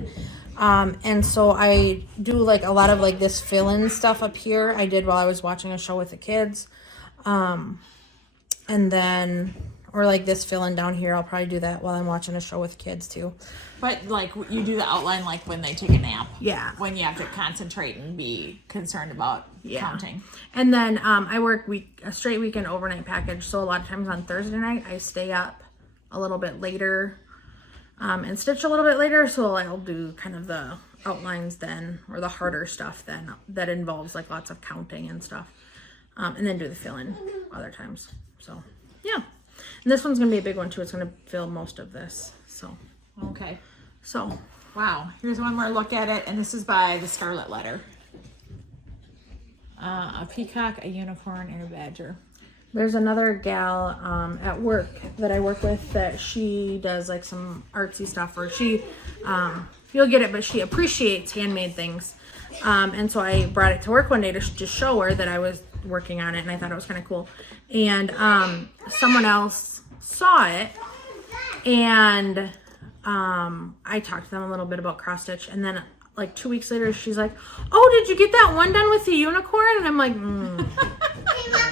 And so I do like a lot of like this fill-in stuff up here. I did while I was watching a show with the kids. And then, or like this fill-in down here, I'll probably do that while I'm watching a show with kids too. But like you do the outline like when they take a nap. Yeah. When you have to concentrate and be concerned about counting. And then I work a straight weekend overnight package. So a lot of times on Thursday night, I stay up a little bit later and stitch a little bit later. So I'll do kind of the outlines then, or the harder stuff then that involves like lots of counting and stuff. And then do the fill-in other times. So, yeah. And this one's going to be a big one, too. It's going to fill most of this. So, okay. So. Wow. Here's one more look at it. And this is by the Scarlet Letter. A peacock, a unicorn, and a badger. There's another gal at work that I work with that she does like some artsy stuff. Or she, you'll get it, but she appreciates handmade things. And so I brought it to work one day to just show her that I was working on it, and I thought it was kind of cool. And someone else saw it, and I talked to them a little bit about cross stitch, and then like 2 weeks later she's like, oh, did you get that one done with the unicorn? And I'm like, Hey, Mom,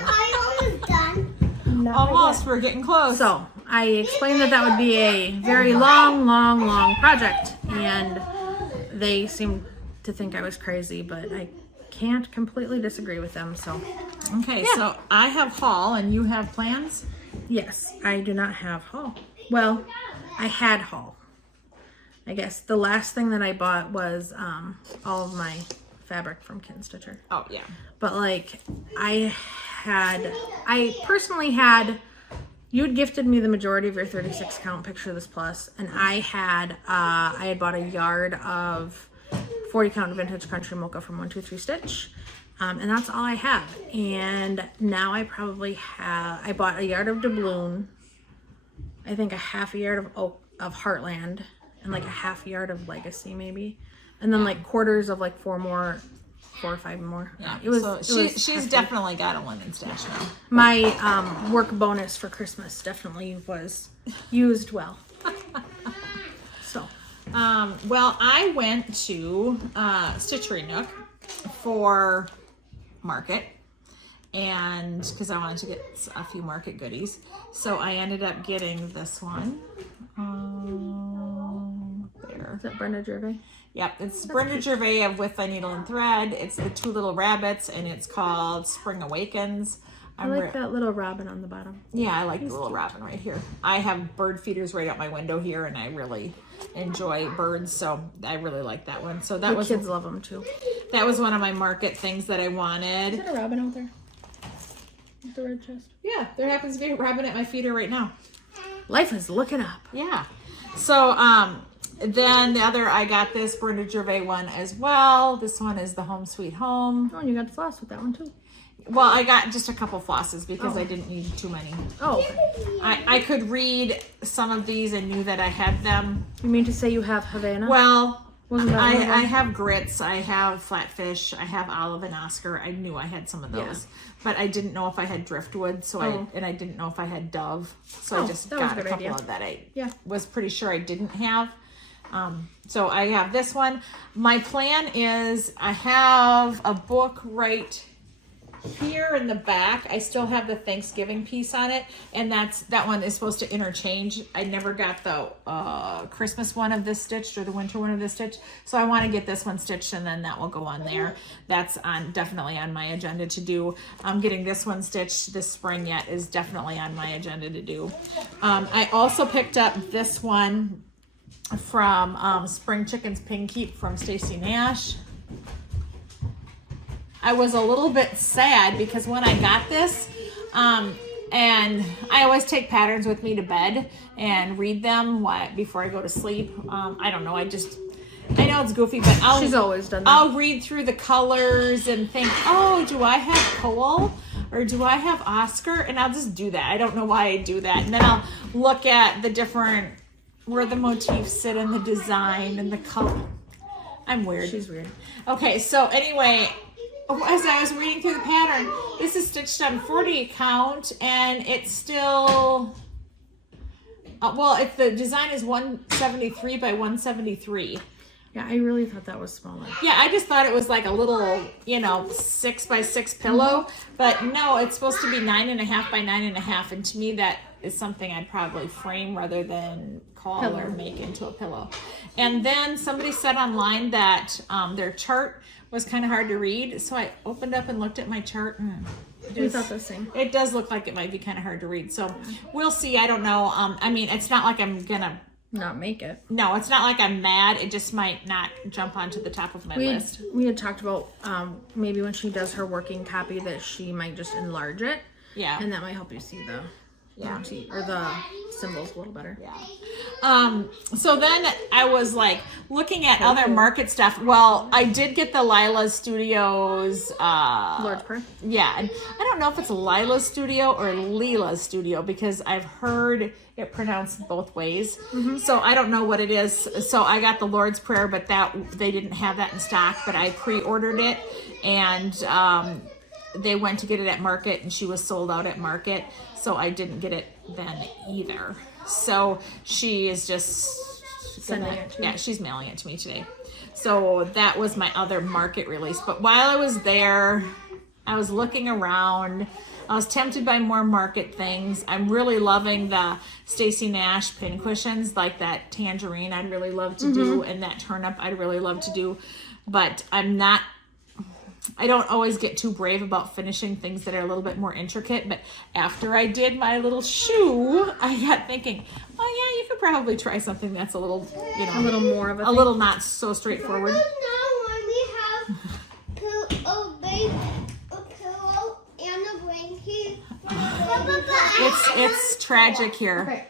are you almost done? Almost. We're getting close. So I explained that would be a very long project, and they seemed to think I was crazy, but I can't completely disagree with them. So okay, so I have haul and you have plans. Yes, I do not have haul. Well, I had haul. I guess the last thing that I bought was all of my fabric from Kin Stitcher. Oh yeah. But like I personally had, you had gifted me the majority of your 36 count Picture This Plus, and I had bought a yard of 40 count vintage country mocha from 123 Stitch, and that's all I have. And now I probably have, I bought a yard of doubloon, I think a half a yard of Heartland, and like a half yard of Legacy maybe, and then like quarters of like 4 or 5 more. Yeah, she's hefty. Definitely got a linen stash now. My work bonus for Christmas definitely was used well. So. Well, I went to Stitchery Nook for market, and because I wanted to get a few market goodies, so I ended up getting this one. There. Is that Brenda Gervais? Yep, it's Brenda Gervais of With Thy Needle and Thread. It's the 2 little rabbits, and it's called Spring Awakens. I like that little robin on the bottom. Yeah, I like the little robin right here. I have bird feeders right out my window here, and I really enjoy birds, so I really like that one. So that kids love them too. That was one of my market things that I wanted. Is there a robin out there? With the red chest? Yeah, there happens to be a robin at my feeder right now. Life is looking up. Yeah. So then I got this Brenda Gervais one as well. This one is the Home Sweet Home. Oh, and you got the floss with that one too. Well, I got just a couple flosses because I didn't need too many. Oh, okay. I could read some of these and knew that I had them. You mean to say you have Havana? Well, Wasn't that one of them? I have grits, I have flatfish, I have olive and Oscar. I knew I had some of those, but I didn't know if I had driftwood, I didn't know if I had Dove, so I just got a couple of that I was pretty sure I didn't have. So I have this one. My plan is I have a book right here in the back. I still have the Thanksgiving piece on it, and that one is supposed to interchange. I never got the Christmas one of this stitched or the winter one of this stitched, so I want to get this one stitched, and then that will go on there. That's definitely on my agenda to do. Getting this one stitched this spring yet is definitely on my agenda to do. I also picked up this one from Spring Chickens Pin Keep from Stacy Nash. I was a little bit sad because when I got this, and I always take patterns with me to bed and read them before I go to sleep. I don't know. I know it's goofy, but she's always done that. I'll read through the colors and think, oh, do I have coal? or do I have Oscar? And I'll just do that. I don't know why I do that. And then I'll look at the different, where the motifs sit in the design and the color. I'm weird. She's weird. Okay, so anyway, as I was reading through the pattern, this is stitched on 40 count, and it's still, well, if the design is 173 by 173. Yeah, I really thought that was smaller. Yeah, I just thought it was like a little, 6 by 6 pillow, but no, it's supposed to be 9.5 by 9.5, and to me that is something I'd probably frame rather than call or make into a pillow. And then somebody said online that their chart was kind of hard to read, so I opened up and looked at my chart, and We thought the same. it does look like it might be kind of hard to read. So we'll see. I don't know. I mean, it's not like I'm gonna Not make it. No, it's not like I'm mad. It just might not jump onto the top of my list. We had talked about maybe when she does her working copy that she might just enlarge it. Yeah. And that might help you see the motif or the symbols a little better. Yeah. So then I was like looking at other market stuff. Well, I did get the Lila Studios. Lord's Prayer. Yeah. And I don't know if it's Lila Studio or Lila Studio because I've heard it pronounced both ways. So I don't know what it is. So I got the Lord's Prayer, but they didn't have that in stock, but I pre-ordered it, and they went to get it at Market, and she was sold out at Market, so I didn't get it then either. So she is just Sending it to you. Yeah, she's mailing it to me today. So that was my other Market release. But while I was there, I was looking around. I was tempted by more Market things. I'm really loving the Stacey Nash pincushions, like that tangerine I'd really love to do, and that turnip I'd really love to do. But I don't always get too brave about finishing things that are a little bit more intricate. But after I did my little shoe, I got thinking, oh yeah, you could probably try something that's a little, A little more of a thing. little not so straightforward. Now when we have a pillow and a blanket. It's tragic here. Okay.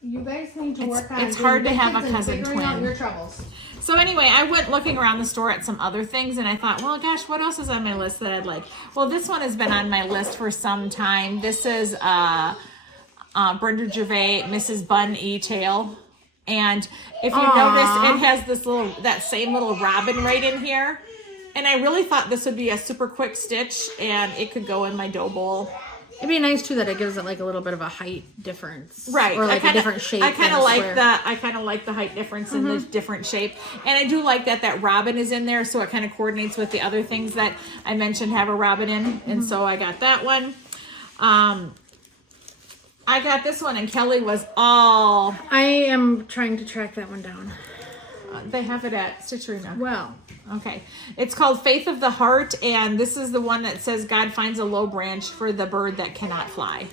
You guys need to work on it's hard to have a cousin figuring out twin. your troubles. So anyway, I went looking around the store at some other things, and I thought, well, gosh, what else is on my list that I'd like? Well, this one has been on my list for some time. This is Brenda Gervais, Mrs. Bun E-Tail. And if you notice, it has that same little robin right in here. And I really thought this would be a super quick stitch, and it could go in my dough bowl. It'd be nice too that it gives it like a little bit of a height difference, Right, Or like a different shape. I kind than of a like square. that. I kind of like the height difference and the different shape, and I do like that robin is in there, so it kind of coordinates with the other things that I mentioned have a robin in, and so I got that one. I got this one, and Kelli was all. I am trying to track that one down. They have it at Stitcherina. Well, Okay. It's called Faith of the Heart, and this is the one that says God finds a low branch for the bird that cannot fly.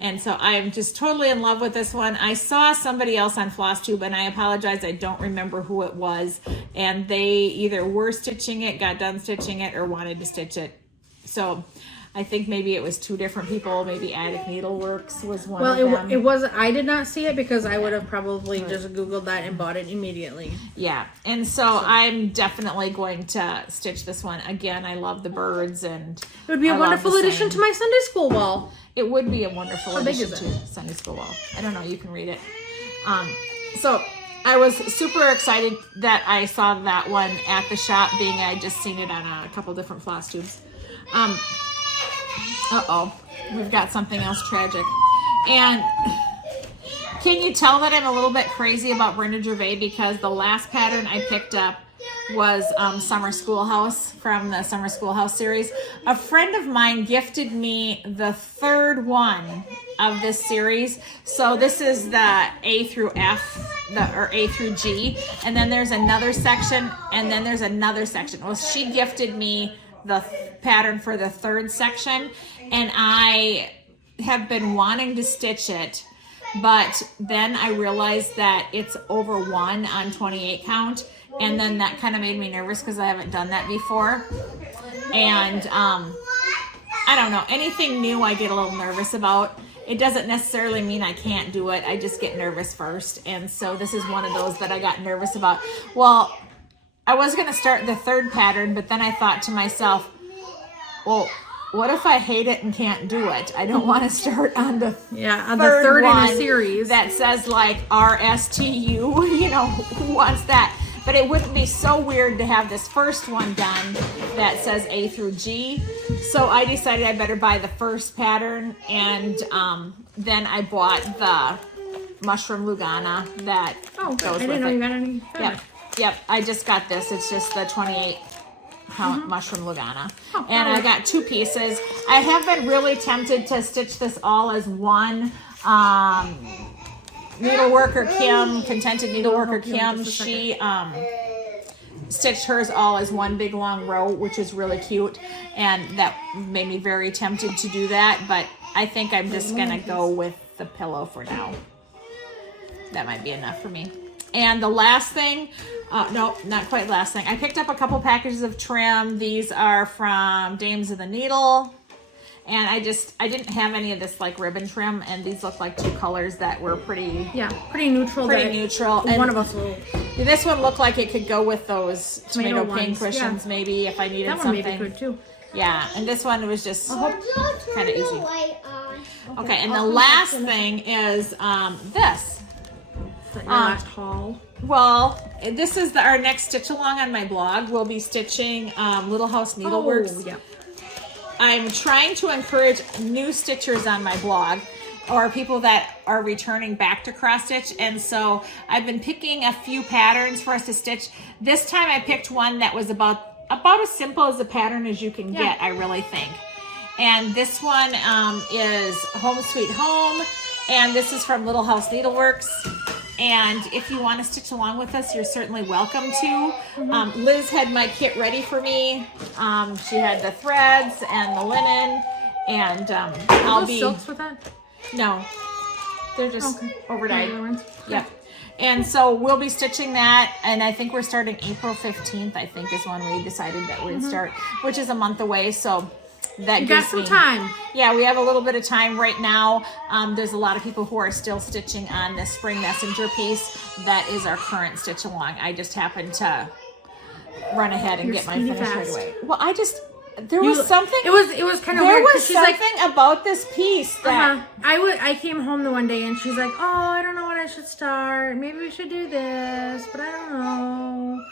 And so I'm just totally in love with this one. I saw somebody else on FlossTube, and I apologize, I don't remember who it was. And they either were stitching it, got done stitching it, or wanted to stitch it. So I think maybe it was two different people. Maybe Attic Needleworks was one of them. it was. I did not see it because I would have probably just Googled that and bought it immediately. Yeah, and so I'm definitely going to stitch this one. Again, I love the birds, and It would be a I love wonderful the addition same. to my Sunday school wall. It would be a wonderful How big addition is to it? Sunday School Wall. I don't know. You can read it. So I was super excited that I saw that one at the shop, being I just seen it on a couple different floss tubes. We've got something else tragic. And can you tell that I'm a little bit crazy about Brenda Gervais, because the last pattern I picked up was Summer Schoolhouse from the Summer Schoolhouse series. A friend of mine gifted me the third one of this series. So this is the A through F, or A through G, and then there's another section, and then there's another section. Well, she gifted me the pattern for the third section, and I have been wanting to stitch it, but then I realized that it's over 1 on 28 count, and then that kind of made me nervous because I haven't done that before. And I don't know, anything new I get a little nervous about. It doesn't necessarily mean I can't do it, I just get nervous first. And so this is one of those that I got nervous about. Well, I was going to start the third pattern, but then I thought to myself, well, what if I hate it and can't do it? I don't want to start on the the third in one a series that says like RSTU, you know, who wants that? But it wouldn't be so weird to have this first one done that says A through G. So I decided I better buy the first pattern, and then I bought the mushroom Lugana that goes with it. I didn't know you got any. Yep, I just got this. It's just the 28 count mushroom Lugana. And I got 2 pieces. I have been really tempted to stitch this all as one. Needleworker Kim, Contented Needleworker Kim, she stitched hers all as one big long row, which is really cute, and that made me very tempted to do that, but I think I'm just gonna go with the pillow for now. That might be enough for me. And the last thing, no, not quite last thing, I picked up a couple packages of trim. These are from Dames of the Needle. And I didn't have any of this like ribbon trim, and these look like 2 colors that were pretty neutral. And one of us will. This one looked like it could go with those tomato pincushions, yeah. Maybe if I needed that one something. Maybe could too. Yeah, and this one was just kind of easy. Okay, and the I'll last thing is this. Is that your last haul? Well, this is our next stitch along on my blog. We'll be stitching Little House Needleworks. Oh, yeah. I'm trying to encourage new stitchers on my blog, or people that are returning back to cross stitch, and so I've been picking a few patterns for us to stitch. This time I picked one that was about as simple as a pattern as you can get, I really think. And this one is Home Sweet Home, and this is from Little House Needleworks. And if you want to stitch along with us, you're certainly welcome to. Liz had my kit ready for me. She had the threads and the linen, and I'll be silks with that. No, they're just overdyed. Yep. And so we'll be stitching that, and I think we're starting April 15th. I think is when we decided that we'd start, which is a month away. So that you gives got some me time. Yeah, we have a little bit of time right now. There's a lot of people who are still stitching on this Spring Messenger piece. That is our current stitch along. I just happened to run ahead and get my finish right away. Well, there was something. It was kind of there weird. was something about this piece that I came home the one day and she's like, oh, I don't know what I should start. Maybe we should do this, but I don't know.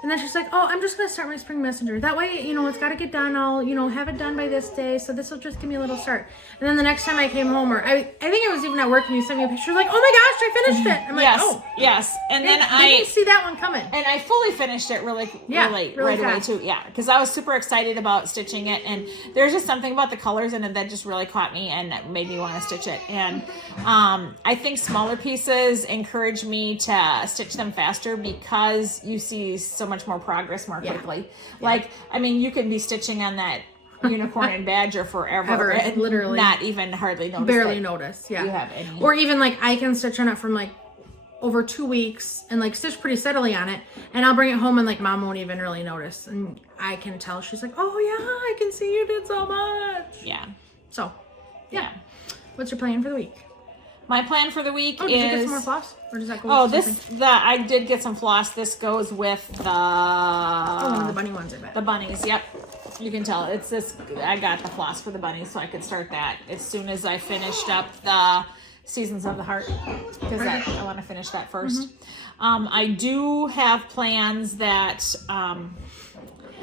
And then she's like, oh, I'm just going to start my Spring Messenger. That way, you know, it's got to get done. I'll, you know, have it done by this day. So this will just give me a little start. And then the next time I came home, or I think it was even at work, and you sent me a picture like, oh my gosh, I finished it. I'm like, oh. Yes. And then I didn't see that one coming. And I fully finished it really right away too. Yeah, because I was super excited about stitching it. And there's just something about the colors in it that just really caught me and made me want to stitch it. And I think smaller pieces encourage me to stitch them faster because you see so much more progress more quickly. Like, I mean, you can be stitching on that unicorn and badger forever and literally not even hardly notice. Barely notice. Yeah. You have any. Or even like I can stitch on it from like over 2 weeks and like stitch pretty steadily on it, and I'll bring it home and like mom won't even really notice, and I can tell she's like, oh yeah, I can see you did so much. Yeah. So yeah. What's your plan for the week? My plan for the week did is... you get some more floss? Or does that go with something? I did get some floss. This goes with the... one of the bunny ones, I bet. The bunnies, yep. You can tell. It's this... I got the floss for the bunnies, so I could start that as soon as I finished up the Seasons of the Heart. Because I want to finish that first. I do have plans that...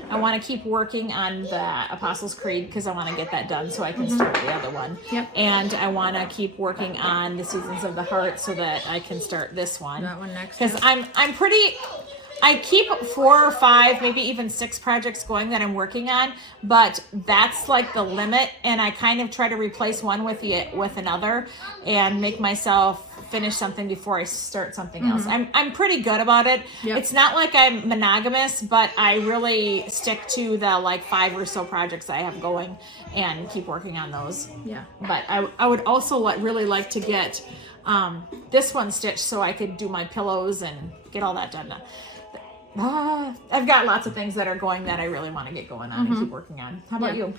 I want to keep working on the Apostles' Creed because I want to get that done so I can start the other one. Yep. And I want to keep working on the Seasons of the Heart so that I can start this one. That one next. Because I keep 4 or 5, maybe even 6 projects going that I'm working on, but that's like the limit. And I kind of try to replace one with another and make myself finish something before I start something else. I'm pretty good about it. Yep. It's not like I'm monogamous, but I really stick to the like 5 or so projects I have going and keep working on those. Yeah. But I would also really like to get this one stitched so I could do my pillows and get all that done. I've got lots of things that are going that I really want to get going on and keep working on. How about you?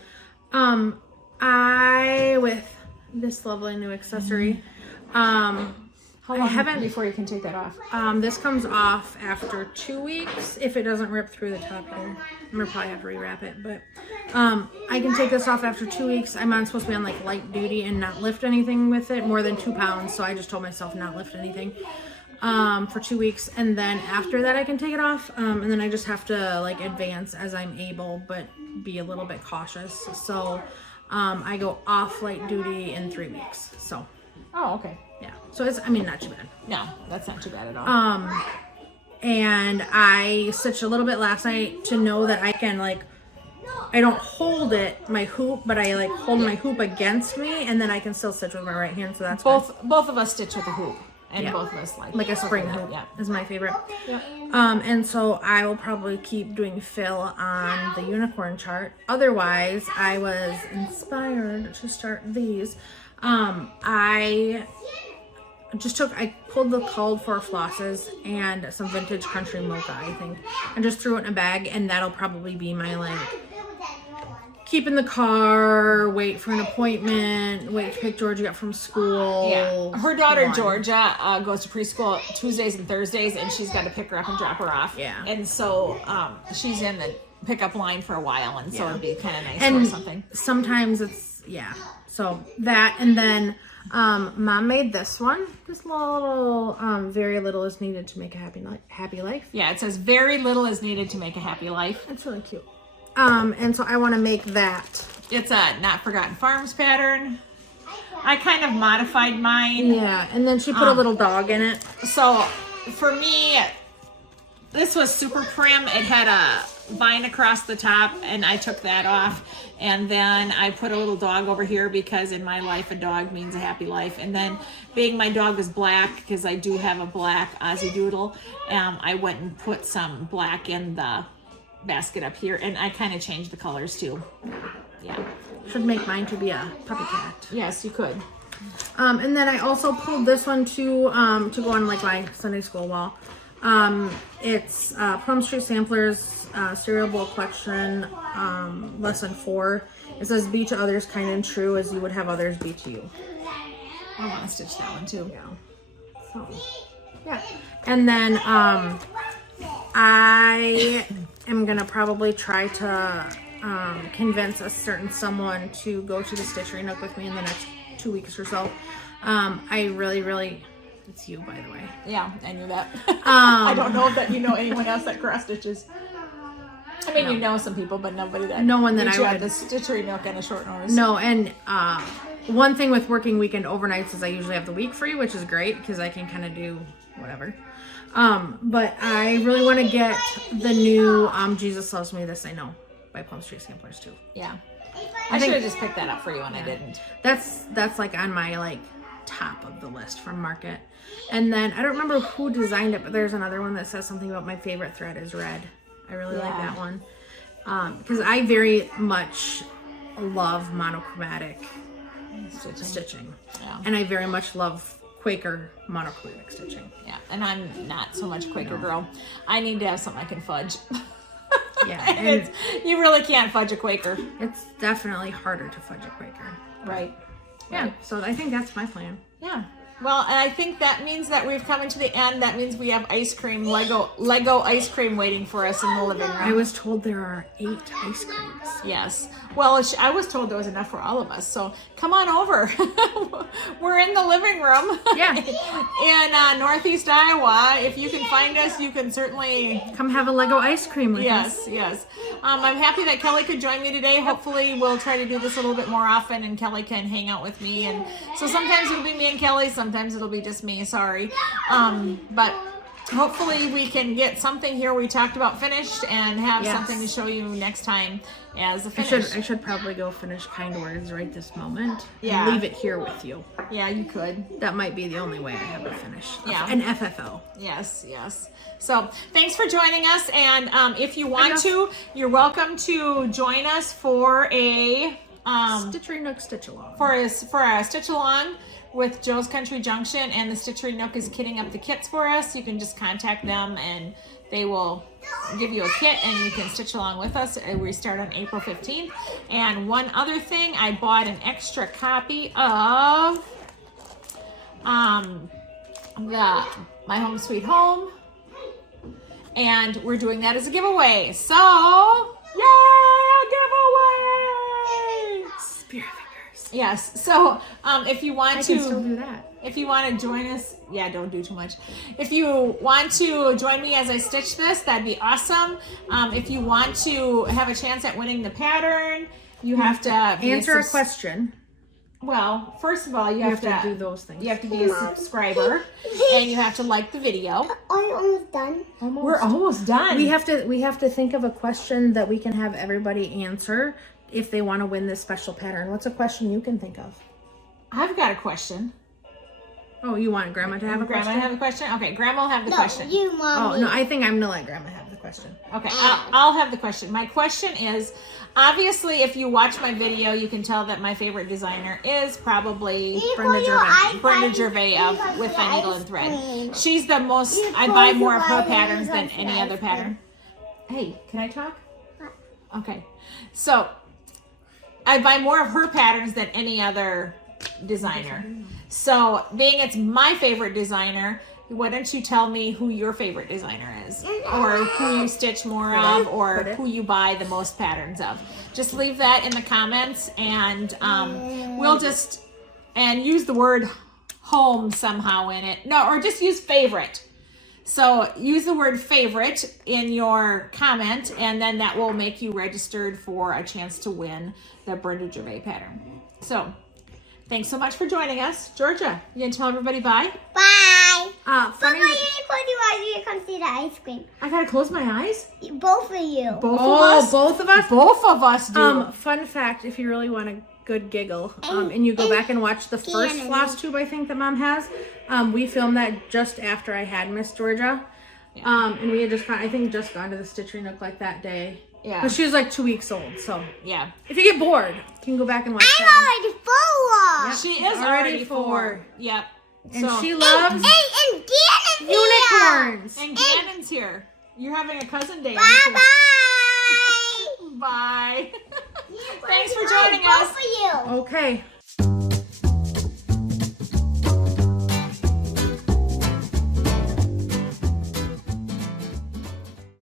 I, with this lovely new accessory, How long before you can take that off? This comes off after 2 weeks if it doesn't rip through the top here. I'm gonna probably have to rewrap it, but I can take this off after 2 weeks. I'm not supposed to be on like light duty and not lift anything with it more than 2 pounds, so I just told myself not lift anything for 2 weeks, and then after that I can take it off, and then I just have to like advance as I'm able, but be a little bit cautious. So I go off light duty in 3 weeks. So. Oh, okay. Yeah. So it's, I mean, not too bad. No, that's not too bad at all. And I stitched a little bit last night to know that I can like, I don't hold my hoop, but I like hold my hoop against me, and then I can still stitch with my right hand. So that's both of us stitch with a hoop, and both of us like a spring hoop. Yeah, is my favorite. Yeah. And so I will probably keep doing fill on the unicorn chart. Otherwise, I was inspired to start these. I pulled the called for flosses and some vintage country mocha, I think, and just threw it in a bag, and that'll probably be my like keep in the car, wait for an appointment, wait to pick Georgia up from school. Yeah, her daughter Georgia goes to preschool Tuesdays and Thursdays, and she's got to pick her up and drop her off. Yeah, and so she's in the pickup line for a while, and so it'd be kind of nice and or something. Sometimes it's so that, and then Mom made this one. This little very little is needed to make a happy life. Yeah, it says very little is needed to make a happy life. It's really cute. And so I want to make that. It's a Not Forgotten Farms pattern. I kind of modified mine. Yeah, and then she put a little dog in it. So for me, this was super prim. It had a vine across the top, and I took that off, and then I put a little dog over here because in my life a dog means a happy life. And then being my dog is black, because I do have a black Aussie Doodle, I went and put some black in the basket up here, and I kind of changed the colors too. Yeah, should make mine to be a puppy cat. Yes, you could. And then I also pulled this one to go on like my Sunday school wall. It's Plum Street Samplers Cereal Bowl Collection, Lesson 4. It says, be to others kind and true as you would have others be to you. I want to stitch that one too. Yeah. So, yeah. And then I am going to probably try to convince a certain someone to go to the Stitchery Nook with me in the next 2 weeks or so. I really... It's you, by the way. Yeah, I knew that. I don't know that you know anyone else that cross stitches. I mean, you know some people, but nobody that. No one that I would. The Stitchery Nook and a short notice. No, and one thing with working weekend overnights is I usually have the week free, which is great because I can kind of do whatever. But I really want to get the new Jesus Loves Me, This I Know by Plum Street Samplers too. Yeah, I should have just picked that up for you, and I didn't. That's like on my like top of the list from Market. And then I don't remember who designed it, but there's another one that says something about my favorite thread is red. I really like that one because I very much love monochromatic stitching. Yeah. And I very much love Quaker monochromatic stitching. Yeah, and I'm not so much Quaker girl. I need to have something I can fudge. Yeah, and you really can't fudge a Quaker. It's definitely harder to fudge a Quaker. Right. Yeah, so I think that's my plan. Yeah. Well, and I think that means that we've come to the end. That means we have ice cream, Lego ice cream waiting for us in the living room. I was told there are 8 ice creams. Yes. Well, I was told there was enough for all of us. So come on over. We're in the living room. Yeah. in Northeast Iowa. If you can find us, you can certainly come have a Lego ice cream with us. Yes. I'm happy that Kelli could join me today. Hopefully we'll try to do this a little bit more often, and Kelli can hang out with me. And so sometimes it'll be me and Kelli. Sometimes it'll be just me. Sorry. But hopefully we can get something here we talked about finished and have something to show you next time as a finish. I should probably go finish Kind Words right this moment. Yeah. And leave it here with you. Yeah, you could. That might be the only way I have it finished. Yeah. An FFO. Yes. So thanks for joining us. And if you want to, you're welcome to join us for a Stitchery Nook Stitch Along. For a Stitch Along with Joe's Country Junction, and the Stitchery Nook is kitting up the kits for us. You can just contact them and they will give you a kit and you can stitch along with us. We start on April 15th. And one other thing, I bought an extra copy of My Home Sweet Home. And we're doing that as a giveaway. So, yeah, giveaway! Spirit fingers. Yes. So, if you want I to, can still do that. if you want to join us, yeah, don't do too much. If you want to join me as I stitch this, that'd be awesome. If you want to have a chance at winning the pattern, you have to Answer a question. Well, first of all, you have have to do those things. You have to be a subscriber, and you have to like the video. Are you almost done? Almost. We're almost done. We have to think of a question that we can have everybody answer if they want to win this special pattern. What's a question you can think of? I've got a question. Oh, you want Grandma to have a Grandma question? have a question? Okay, Grandma will have the No, question. you, Mommy. Oh, no, I think I'm going to let Grandma have the question. Okay, I'll have the question. My question is, obviously, if you watch my video, you can tell that my favorite designer is probably Brenda Gervais. Brenda Gervais of With My Needle and Thread. She's the most, I buy more of her patterns than any other pattern. Hey, can I talk? Okay. So, I buy more of her patterns than any other designer. So, being it's my favorite designer, why don't you tell me who your favorite designer is? Or who you stitch more of, or who you buy the most patterns of. Just leave that in the comments, and we'll just, and use the word home somehow in it. No, or just use favorite. So use the word favorite in your comment, and then that will make you registered for a chance to win the Brenda Gervais pattern. So, thanks so much for joining us. Georgia, you gonna tell everybody bye? Bye. Funny. Papa, you close your eyes. You come see the ice cream. I gotta close my eyes? Both of you. Both Oh, of us? both of us? Both of us do. Fun fact, if you really want a good giggle, and you go back and watch the first floss tube I think that Mom has, we filmed that just after I had Miss Georgia. And we had just gone to the Stitchery Nook like that day. Yeah. But she was like 2 weeks old, so Yeah. if you get bored, you can go back and watch I'm that. already full. Yep. She is Already already 4. four. Yep. And So- she loves And Gannon's unicorns. And Gannon's here. You're having a cousin day. Bye Bye. bye. Thanks for joining us. Both of you. Okay.